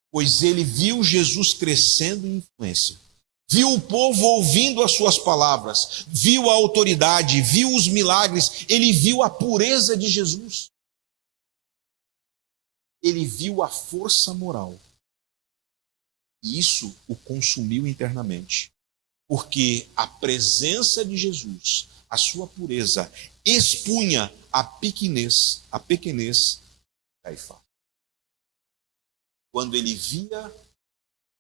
pois ele viu Jesus crescendo em influência, viu o povo ouvindo as suas palavras, viu a autoridade, viu os milagres, ele viu a pureza de Jesus, ele viu a força moral, e isso o consumiu internamente, porque a presença de Jesus, a sua pureza, expunha a pequenez de Caifás. Quando ele via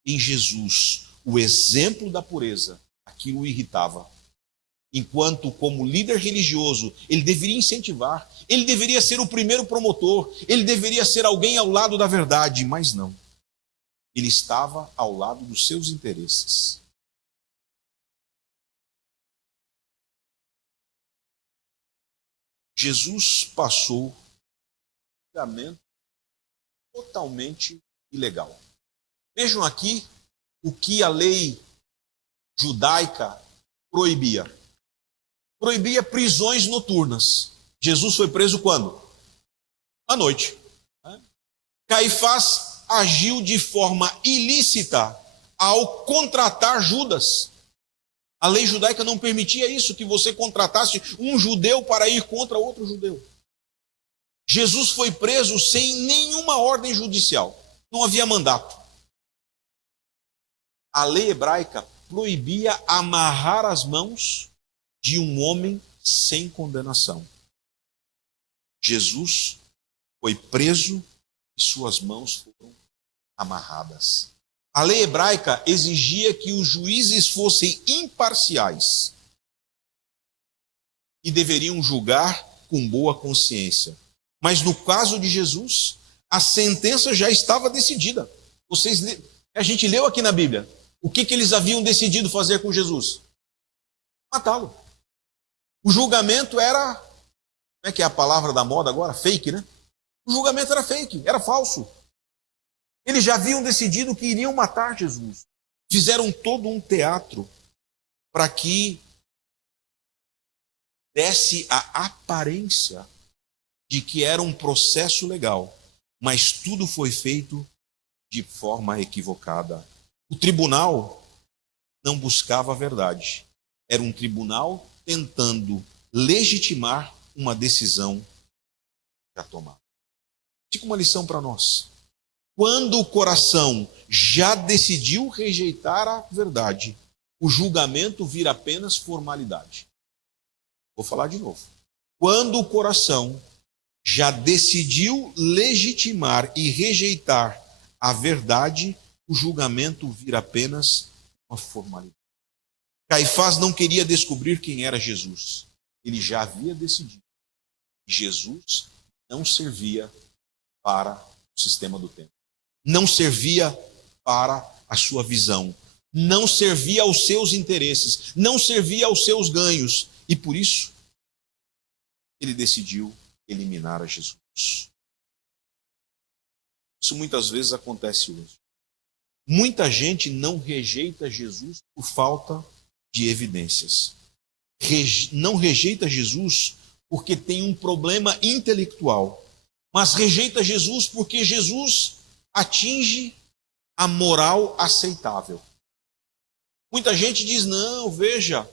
em Jesus o exemplo da pureza, aquilo o irritava. Enquanto, como líder religioso, ele deveria incentivar, ele deveria ser o primeiro promotor, ele deveria ser alguém ao lado da verdade, mas não. Ele estava ao lado dos seus interesses. Jesus passou um julgamento totalmente ilegal. Vejam aqui o que a lei judaica proibia. Proibia prisões noturnas. Jesus foi preso quando? À noite. Caifás agiu de forma ilícita ao contratar Judas. A lei judaica não permitia isso, que você contratasse um judeu para ir contra outro judeu. Jesus foi preso sem nenhuma ordem judicial. Não havia mandato. A lei hebraica proibia amarrar as mãos de um homem sem condenação. Jesus foi preso e suas mãos foram amarradas. A lei hebraica exigia que os juízes fossem imparciais e deveriam julgar com boa consciência. Mas no caso de Jesus, a sentença já estava decidida. A gente leu aqui na Bíblia. O que eles haviam decidido fazer com Jesus? Matá-lo. O julgamento era, como é que é a palavra da moda agora? Fake, né? O julgamento era fake, era falso. Eles já haviam decidido que iriam matar Jesus. Fizeram todo um teatro para que desse a aparência de que era um processo legal, mas tudo foi feito de forma equivocada. O tribunal não buscava a verdade. Era um tribunal tentando legitimar uma decisão já tomada. Fica uma lição para nós. Quando o coração já decidiu rejeitar a verdade, o julgamento vira apenas formalidade. Vou falar de novo. Quando o coração já decidiu legitimar e rejeitar a verdade, o julgamento vira apenas uma formalidade. Caifás não queria descobrir quem era Jesus. Ele já havia decidido que Jesus não servia para o sistema do templo. Não servia para a sua visão. Não servia aos seus interesses. Não servia aos seus ganhos. E por isso, ele decidiu eliminar a Jesus. Isso muitas vezes acontece hoje. Muita gente não rejeita Jesus por falta de evidências. Não rejeita Jesus porque tem um problema intelectual, mas rejeita Jesus porque Jesus atinge a moral aceitável. Muita gente diz, não, veja,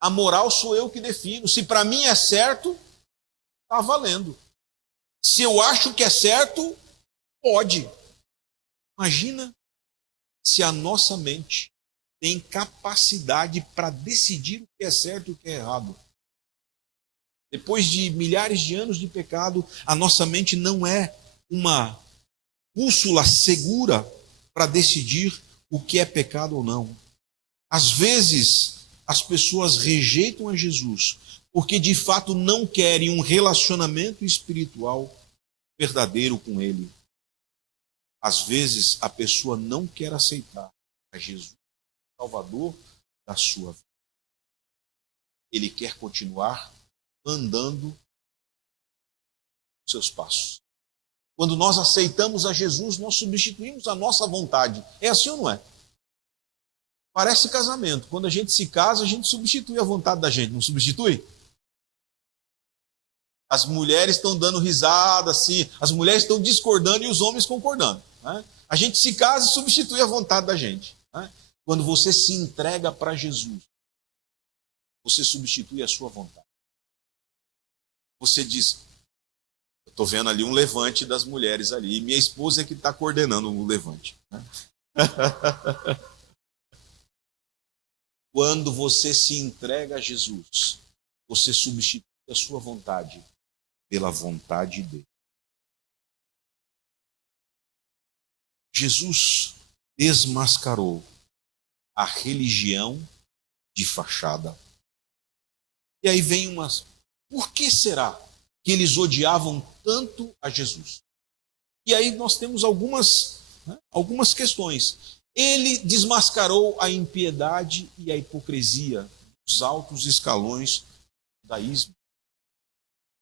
a moral sou eu que defino. Se para mim é certo, está valendo. Se eu acho que é certo, pode. Imagina se a nossa mente tem capacidade para decidir o que é certo e o que é errado. Depois de milhares de anos de pecado, a nossa mente não é uma bússola segura para decidir o que é pecado ou não. Às vezes, as pessoas rejeitam a Jesus porque de fato não querem um relacionamento espiritual verdadeiro com Ele. Às vezes, a pessoa não quer aceitar a Jesus, Salvador da sua vida. Ele quer continuar andando seus passos. Quando nós aceitamos a Jesus, nós substituímos a nossa vontade. É assim ou não é? Parece casamento. Quando a gente se casa, a gente substitui a vontade da gente, não substitui? As mulheres estão dando risada, assim, as mulheres estão discordando e os homens concordando. Né? A gente se casa e substitui a vontade da gente. Né? Quando você se entrega para Jesus, você substitui a sua vontade. Você diz, eu estou vendo ali um levante das mulheres ali, e minha esposa é que está coordenando o levante. Né? Quando você se entrega a Jesus, você substitui a sua vontade pela vontade dele. Jesus desmascarou a religião de fachada. E aí vem umas... Por que será que eles odiavam tanto a Jesus? E aí nós temos algumas questões. Ele desmascarou a impiedade e a hipocrisia dos altos escalões do judaísmo.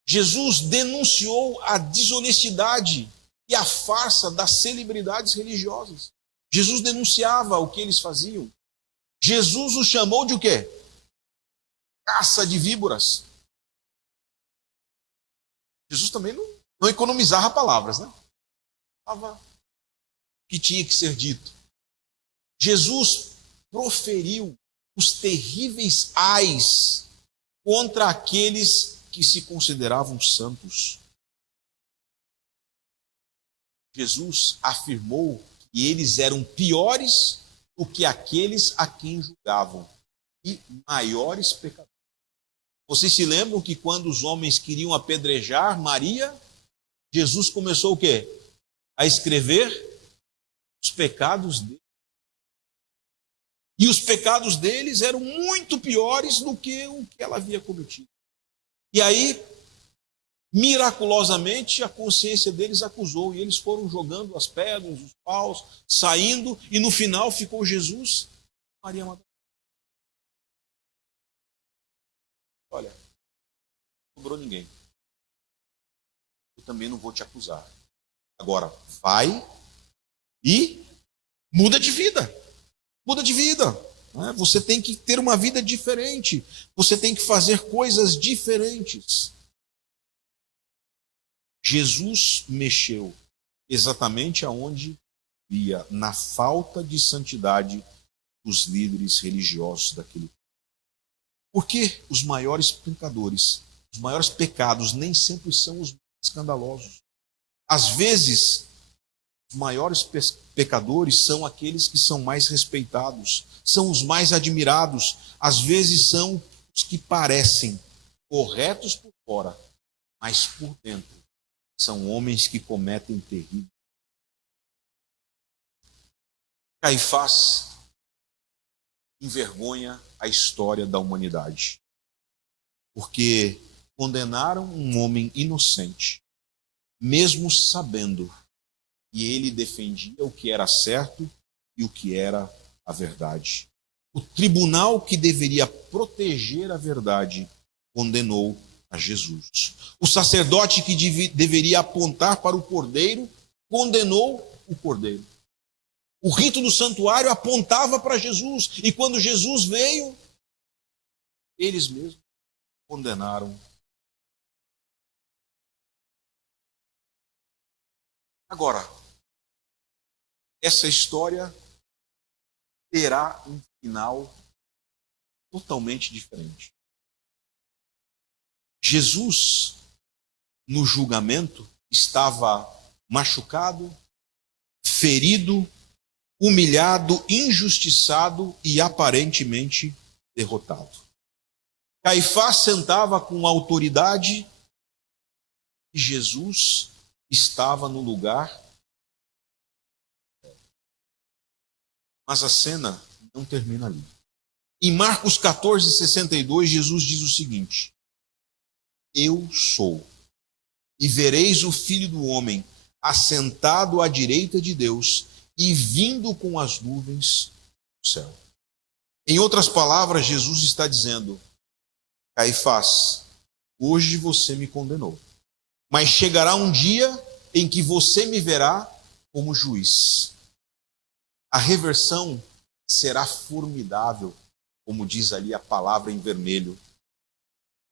Jesus denunciou a desonestidade e a farsa das celebridades religiosas. Jesus denunciava o que eles faziam. Jesus os chamou de o quê? Caça de víboras. Jesus também não economizava palavras, né? Falava o que tinha que ser dito. Jesus proferiu os terríveis ais contra aqueles que se consideravam santos. Jesus afirmou que eles eram piores do que aqueles a quem julgavam e maiores pecadores. Vocês se lembram que quando os homens queriam apedrejar Maria, Jesus começou o quê? A escrever os pecados deles. E os pecados deles eram muito piores do que o que ela havia cometido. E aí, miraculosamente, a consciência deles acusou, e eles foram jogando as pedras, os paus, saindo, e no final ficou Jesus e Maria Madalena. Olha, não sobrou ninguém. Eu também não vou te acusar. Agora, vai e muda de vida. Muda de vida. Você tem que ter uma vida diferente. Você tem que fazer coisas diferentes. Jesus mexeu exatamente aonde via, na falta de santidade dos líderes religiosos daquele tempo. Porque os maiores pecadores, os maiores pecados nem sempre são os escandalosos. Às vezes, os maiores pecadores são aqueles que são mais respeitados, são os mais admirados, às vezes são os que parecem corretos por fora, mas por dentro são homens que cometem terrível. Caifás envergonha a história da humanidade, porque condenaram um homem inocente, mesmo sabendo que ele defendia o que era certo e o que era a verdade. O tribunal que deveria proteger a verdade condenou a Jesus. O sacerdote que deveria apontar para o cordeiro condenou o cordeiro. O rito do santuário apontava para Jesus, e quando Jesus veio, eles mesmos condenaram. Agora, essa história terá um final totalmente diferente. Jesus, no julgamento, estava machucado, ferido, humilhado, injustiçado e aparentemente derrotado. Caifás sentava com autoridade e Jesus estava no lugar. Mas a cena não termina ali. Em Marcos 14:62, Jesus diz o seguinte: Eu sou, e vereis o Filho do Homem assentado à direita de Deus e vindo com as nuvens do céu. Em outras palavras, Jesus está dizendo: Caifás, hoje você me condenou, mas chegará um dia em que você me verá como juiz. A reversão será formidável, como diz ali a palavra em vermelho.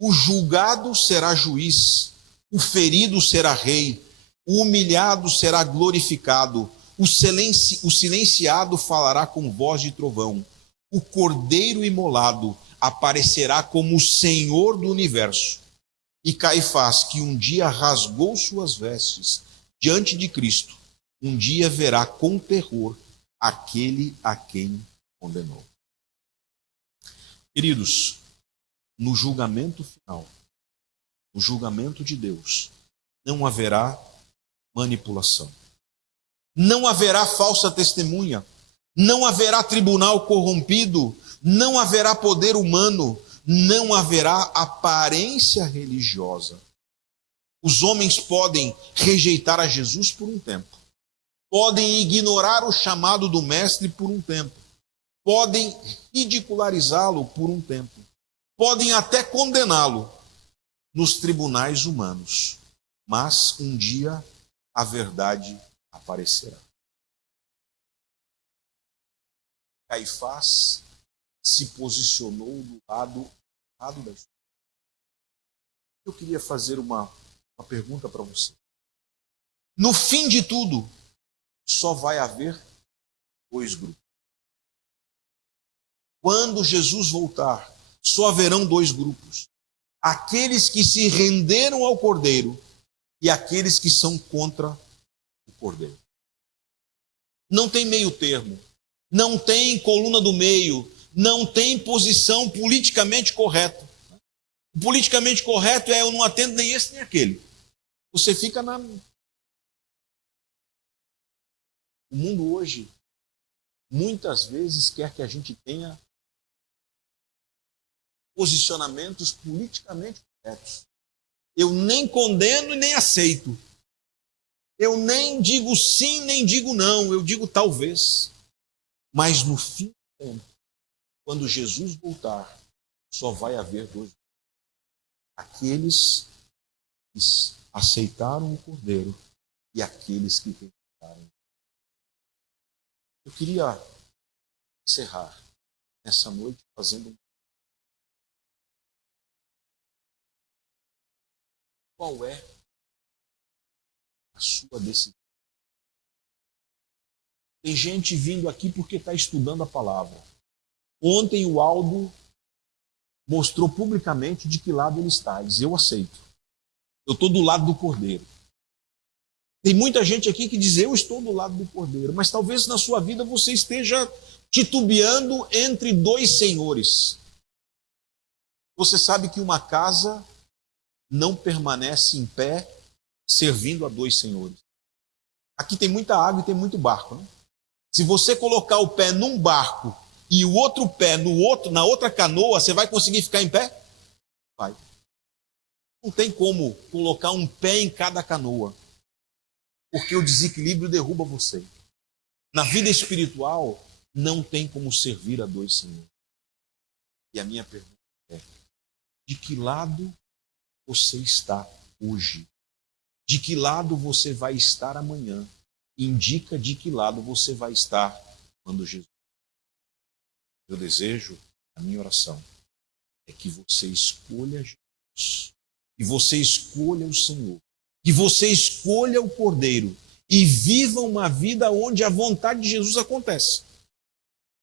O julgado será juiz, o ferido será rei, o humilhado será glorificado, o silenciado falará com voz de trovão, o cordeiro imolado aparecerá como o Senhor do universo. E Caifás, que um dia rasgou suas vestes diante de Cristo, um dia verá com terror aquele a quem condenou. Queridos, no julgamento final, no julgamento de Deus, não haverá manipulação. Não haverá falsa testemunha. Não haverá tribunal corrompido. Não haverá poder humano. Não haverá aparência religiosa. Os homens podem rejeitar a Jesus por um tempo. Podem ignorar o chamado do Mestre por um tempo. Podem ridicularizá-lo por um tempo. Podem até condená-lo nos tribunais humanos. Mas um dia a verdade aparecerá. Caifás se posicionou do lado da história. Eu queria fazer uma pergunta para você. No fim de tudo, só vai haver dois grupos. Quando Jesus voltar, só haverão dois grupos. Aqueles que se renderam ao Cordeiro e aqueles que são contra o Cordeiro. Não tem meio termo. Não tem coluna do meio. Não tem posição politicamente correta. O politicamente correto é: eu não atendo nem esse nem aquele. Você fica na... O mundo hoje, muitas vezes, quer que a gente tenha posicionamentos politicamente corretos. Eu nem condeno e nem aceito. Eu nem digo sim, nem digo não. Eu digo talvez. Mas no fim do tempo, quando Jesus voltar, só vai haver dois. Aqueles que aceitaram o Cordeiro e aqueles que rejeitaram. Eu queria encerrar nessa noite fazendo qual é a sua decisão. Tem gente vindo aqui porque está estudando a palavra. Ontem o Aldo mostrou publicamente de que lado ele está. Ele diz: eu aceito. Eu estou do lado do Cordeiro. Tem muita gente aqui que diz: eu estou do lado do Cordeiro. Mas talvez na sua vida você esteja titubeando entre dois senhores. Você sabe que uma casa não permanece em pé servindo a dois senhores. Aqui tem muita água e tem muito barco, né? Se você colocar o pé num barco e o outro pé na outra canoa, você vai conseguir ficar em pé? Vai. Não tem como colocar um pé em cada canoa, porque o desequilíbrio derruba você. Na vida espiritual, não tem como servir a dois senhores. E a minha pergunta é: de que lado você está hoje? De que lado você vai estar amanhã? Indica de que lado você vai estar quando Jesus. Meu desejo, a minha oração, é que você escolha Jesus Deus. Que você escolha o Senhor. Que você escolha o Cordeiro. E viva uma vida onde a vontade de Jesus acontece.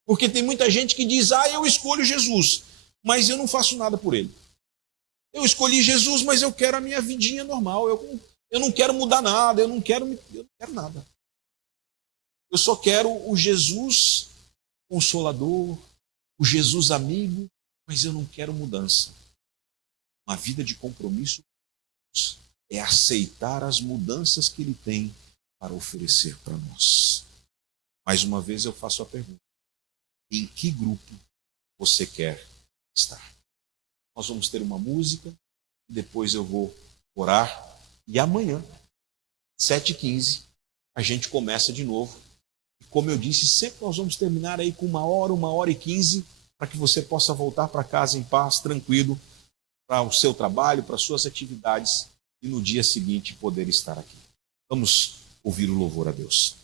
Porque tem muita gente que diz, eu escolho Jesus, mas eu não faço nada por ele. Eu escolhi Jesus, mas eu quero a minha vidinha normal. Eu não quero mudar nada, eu não quero nada. Eu só quero o Jesus consolador, o Jesus amigo, mas eu não quero mudança. Uma vida de compromisso é aceitar as mudanças que Ele tem para oferecer para nós. Mais uma vez eu faço a pergunta: em que grupo você quer estar? Nós vamos ter uma música, depois eu vou orar, e amanhã, 7h15, a gente começa de novo. E como eu disse, sempre nós vamos terminar aí com 1h e 15, para que você possa voltar para casa em paz, tranquilo, para o seu trabalho, para as suas atividades, e no dia seguinte poder estar aqui. Vamos ouvir o louvor a Deus.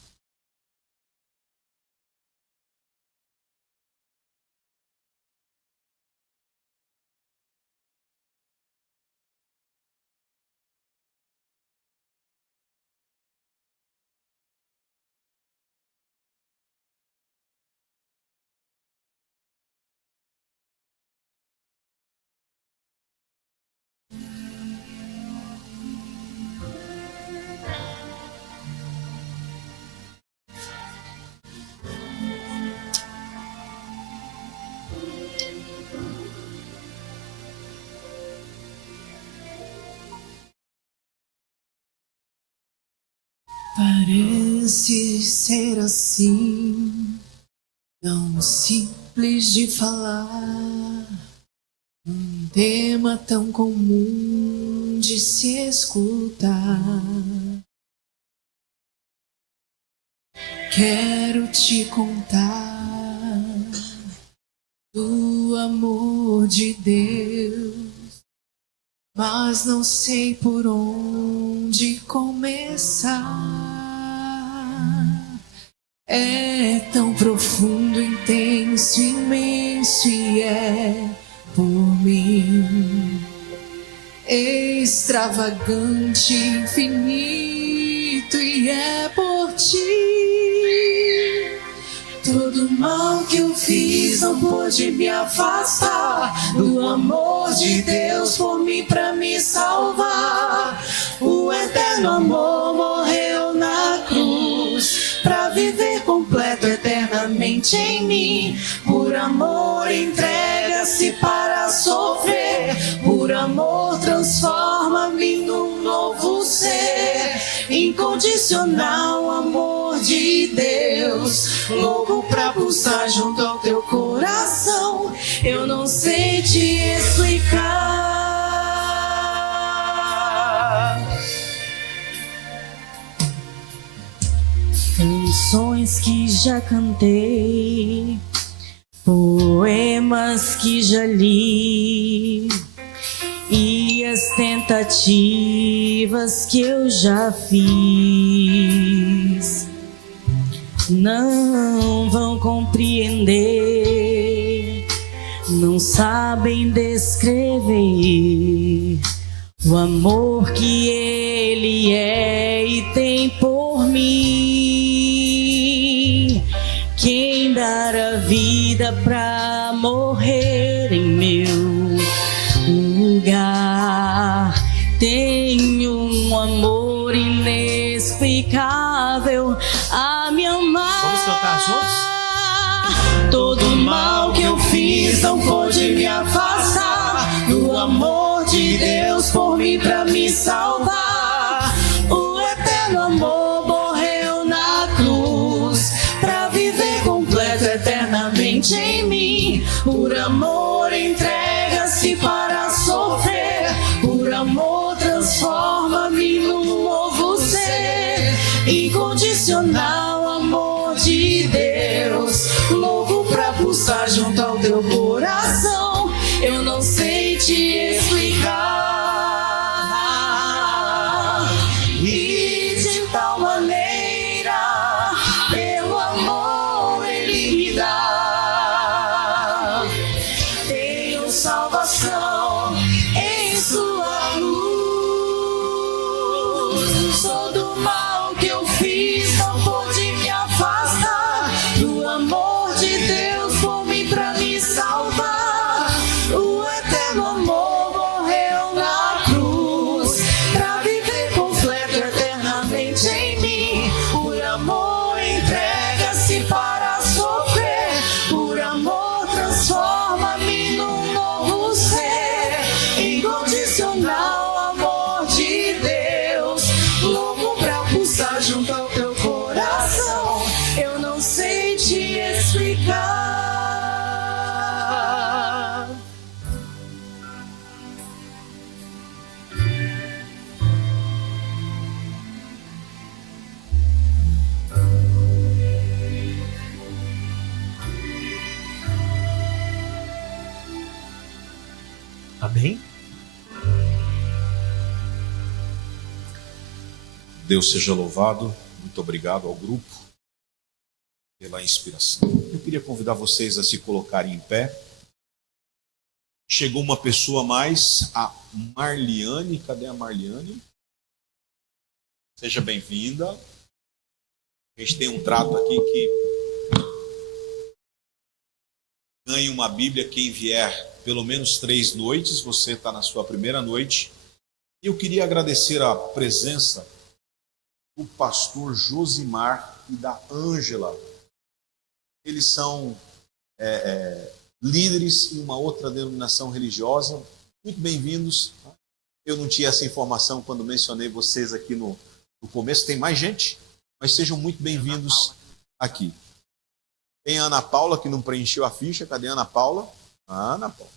Parece ser assim, tão simples de falar, um tema tão comum de se escutar. Quero te contar do amor de Deus, mas não sei por onde começar. É tão profundo, intenso, imenso e é por mim. Extravagante, infinito e é por ti. Todo mal que eu fiz não pôde me afastar do amor de Deus por mim pra me salvar. O eterno amor morreu na cruz pra viver completo eternamente em mim. Por amor entrega-se para sofrer, por amor transforma-me num novo ser. Incondicional amor de Deus, louco pra pulsar junto ao teu coração. Eu não sei te explicar. Canções que já cantei, poemas que já li, e as tentativas que eu já fiz não vão compreender, não sabem descrever o amor que Ele é e tem por mim. Quem dará a vida pra morrer em meu lugar? Tenho um amor inexplicável a me amar. Vamos cantar juntos? Todo mal que eu fiz não pôde me afastar do amor de Deus por mim pra me salvar. O eterno amor morreu na cruz pra viver completo eternamente em mim. Por amor entrega-se para sofrer, por amor transforma-me num novo ser. Incondicional amor de Deus, louco pra pulsar junto ao teu coração. Eu não sei te explicar. E de tal maneira pelo amor Ele me dá. Tenho salvação em sua mal que eu fiz não pôde me afastar do amor de Deus por mim pra me salvar. O eterno amor morreu na cruz pra viver completo eternamente em mim. Por amor entrega-se para sofrer, por amor transforma-me num novo ser. Incondicional amor de Deus, louco pra pulsar junto ao teu coração. Eu não sei te explicar. Amém? Deus seja louvado. Muito obrigado ao grupo pela inspiração. Eu queria convidar vocês a se colocarem em pé. Chegou uma pessoa a mais, a Marliane. Cadê a Marliane? Seja bem-vinda. A gente tem um trato aqui que ganhe uma Bíblia quem vier pelo menos 3 noites. Você está na sua primeira noite. E eu queria agradecer a presença do pastor Josimar e da Ângela. Eles são líderes em uma outra denominação religiosa. Muito bem-vindos. Eu não tinha essa informação quando mencionei vocês aqui no começo. Tem mais gente, mas sejam muito bem-vindos aqui. Tem a Ana Paula, que não preencheu a ficha. Cadê a Ana Paula? A Ana Paula.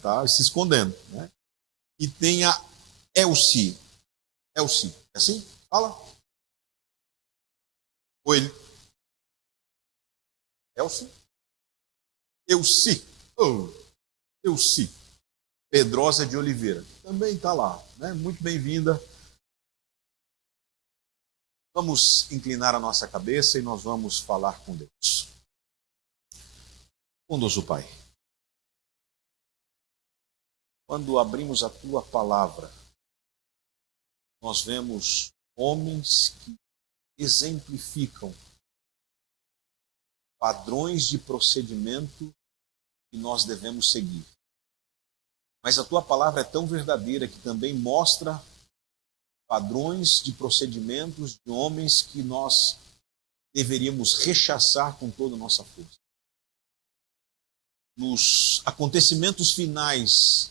Tá se escondendo, né? E tem a Elci. Elci, é assim? Fala. Oi. Elci? Euci. Oh, Euci. Pedrosa de Oliveira. Também está lá, né? Muito bem-vinda. Vamos inclinar a nossa cabeça e nós vamos falar com Deus. Bondoso Pai, quando abrimos a Tua Palavra, nós vemos homens que exemplificam padrões de procedimento que nós devemos seguir. Mas a Tua Palavra é tão verdadeira que também mostra padrões de procedimentos de homens que nós deveríamos rechaçar com toda a nossa força. Nos acontecimentos finais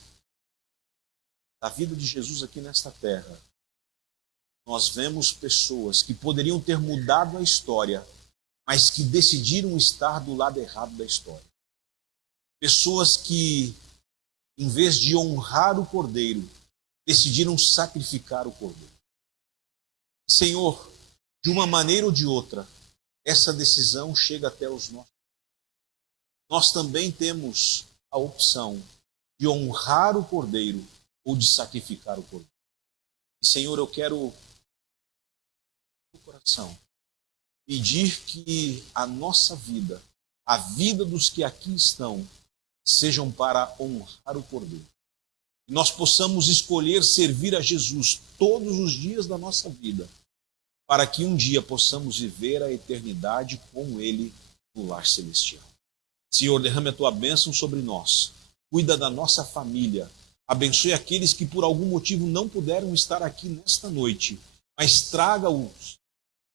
da vida de Jesus aqui nesta terra, nós vemos pessoas que poderiam ter mudado a história, mas que decidiram estar do lado errado da história. Pessoas que, em vez de honrar o Cordeiro, decidiram sacrificar o Cordeiro. Senhor, de uma maneira ou de outra, essa decisão chega até os nossos. Nós também temos a opção de honrar o Cordeiro ou de sacrificar o Cordeiro. E, Senhor, eu quero, no coração, pedir que a nossa vida, a vida dos que aqui estão, sejam para honrar o Cordeiro. Que nós possamos escolher servir a Jesus todos os dias da nossa vida, para que um dia possamos viver a eternidade com Ele no lar celestial. Senhor, derrame a Tua bênção sobre nós. Cuida da nossa família. Abençoe aqueles que por algum motivo não puderam estar aqui nesta noite, mas traga-os,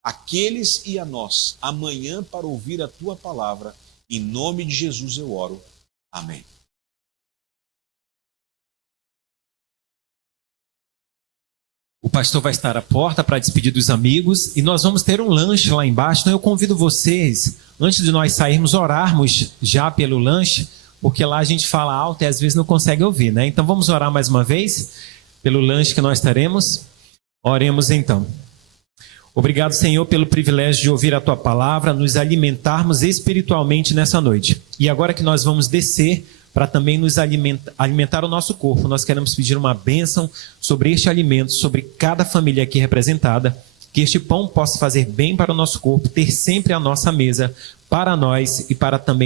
aqueles e a nós, amanhã para ouvir a Tua palavra. Em nome de Jesus eu oro. Amém. O pastor vai estar à porta para despedir dos amigos e nós vamos ter um lanche lá embaixo. Então eu convido vocês, antes de nós sairmos, orarmos já pelo lanche, porque lá a gente fala alto e às vezes não consegue ouvir, né? Então vamos orar mais uma vez pelo lanche que nós teremos. Oremos então. Obrigado, Senhor, pelo privilégio de ouvir a Tua palavra, nos alimentarmos espiritualmente nessa noite. E agora que nós vamos descer para também nos alimentar o nosso corpo, nós queremos pedir uma bênção sobre este alimento, sobre cada família aqui representada, que este pão possa fazer bem para o nosso corpo, ter sempre a nossa mesa para nós e para também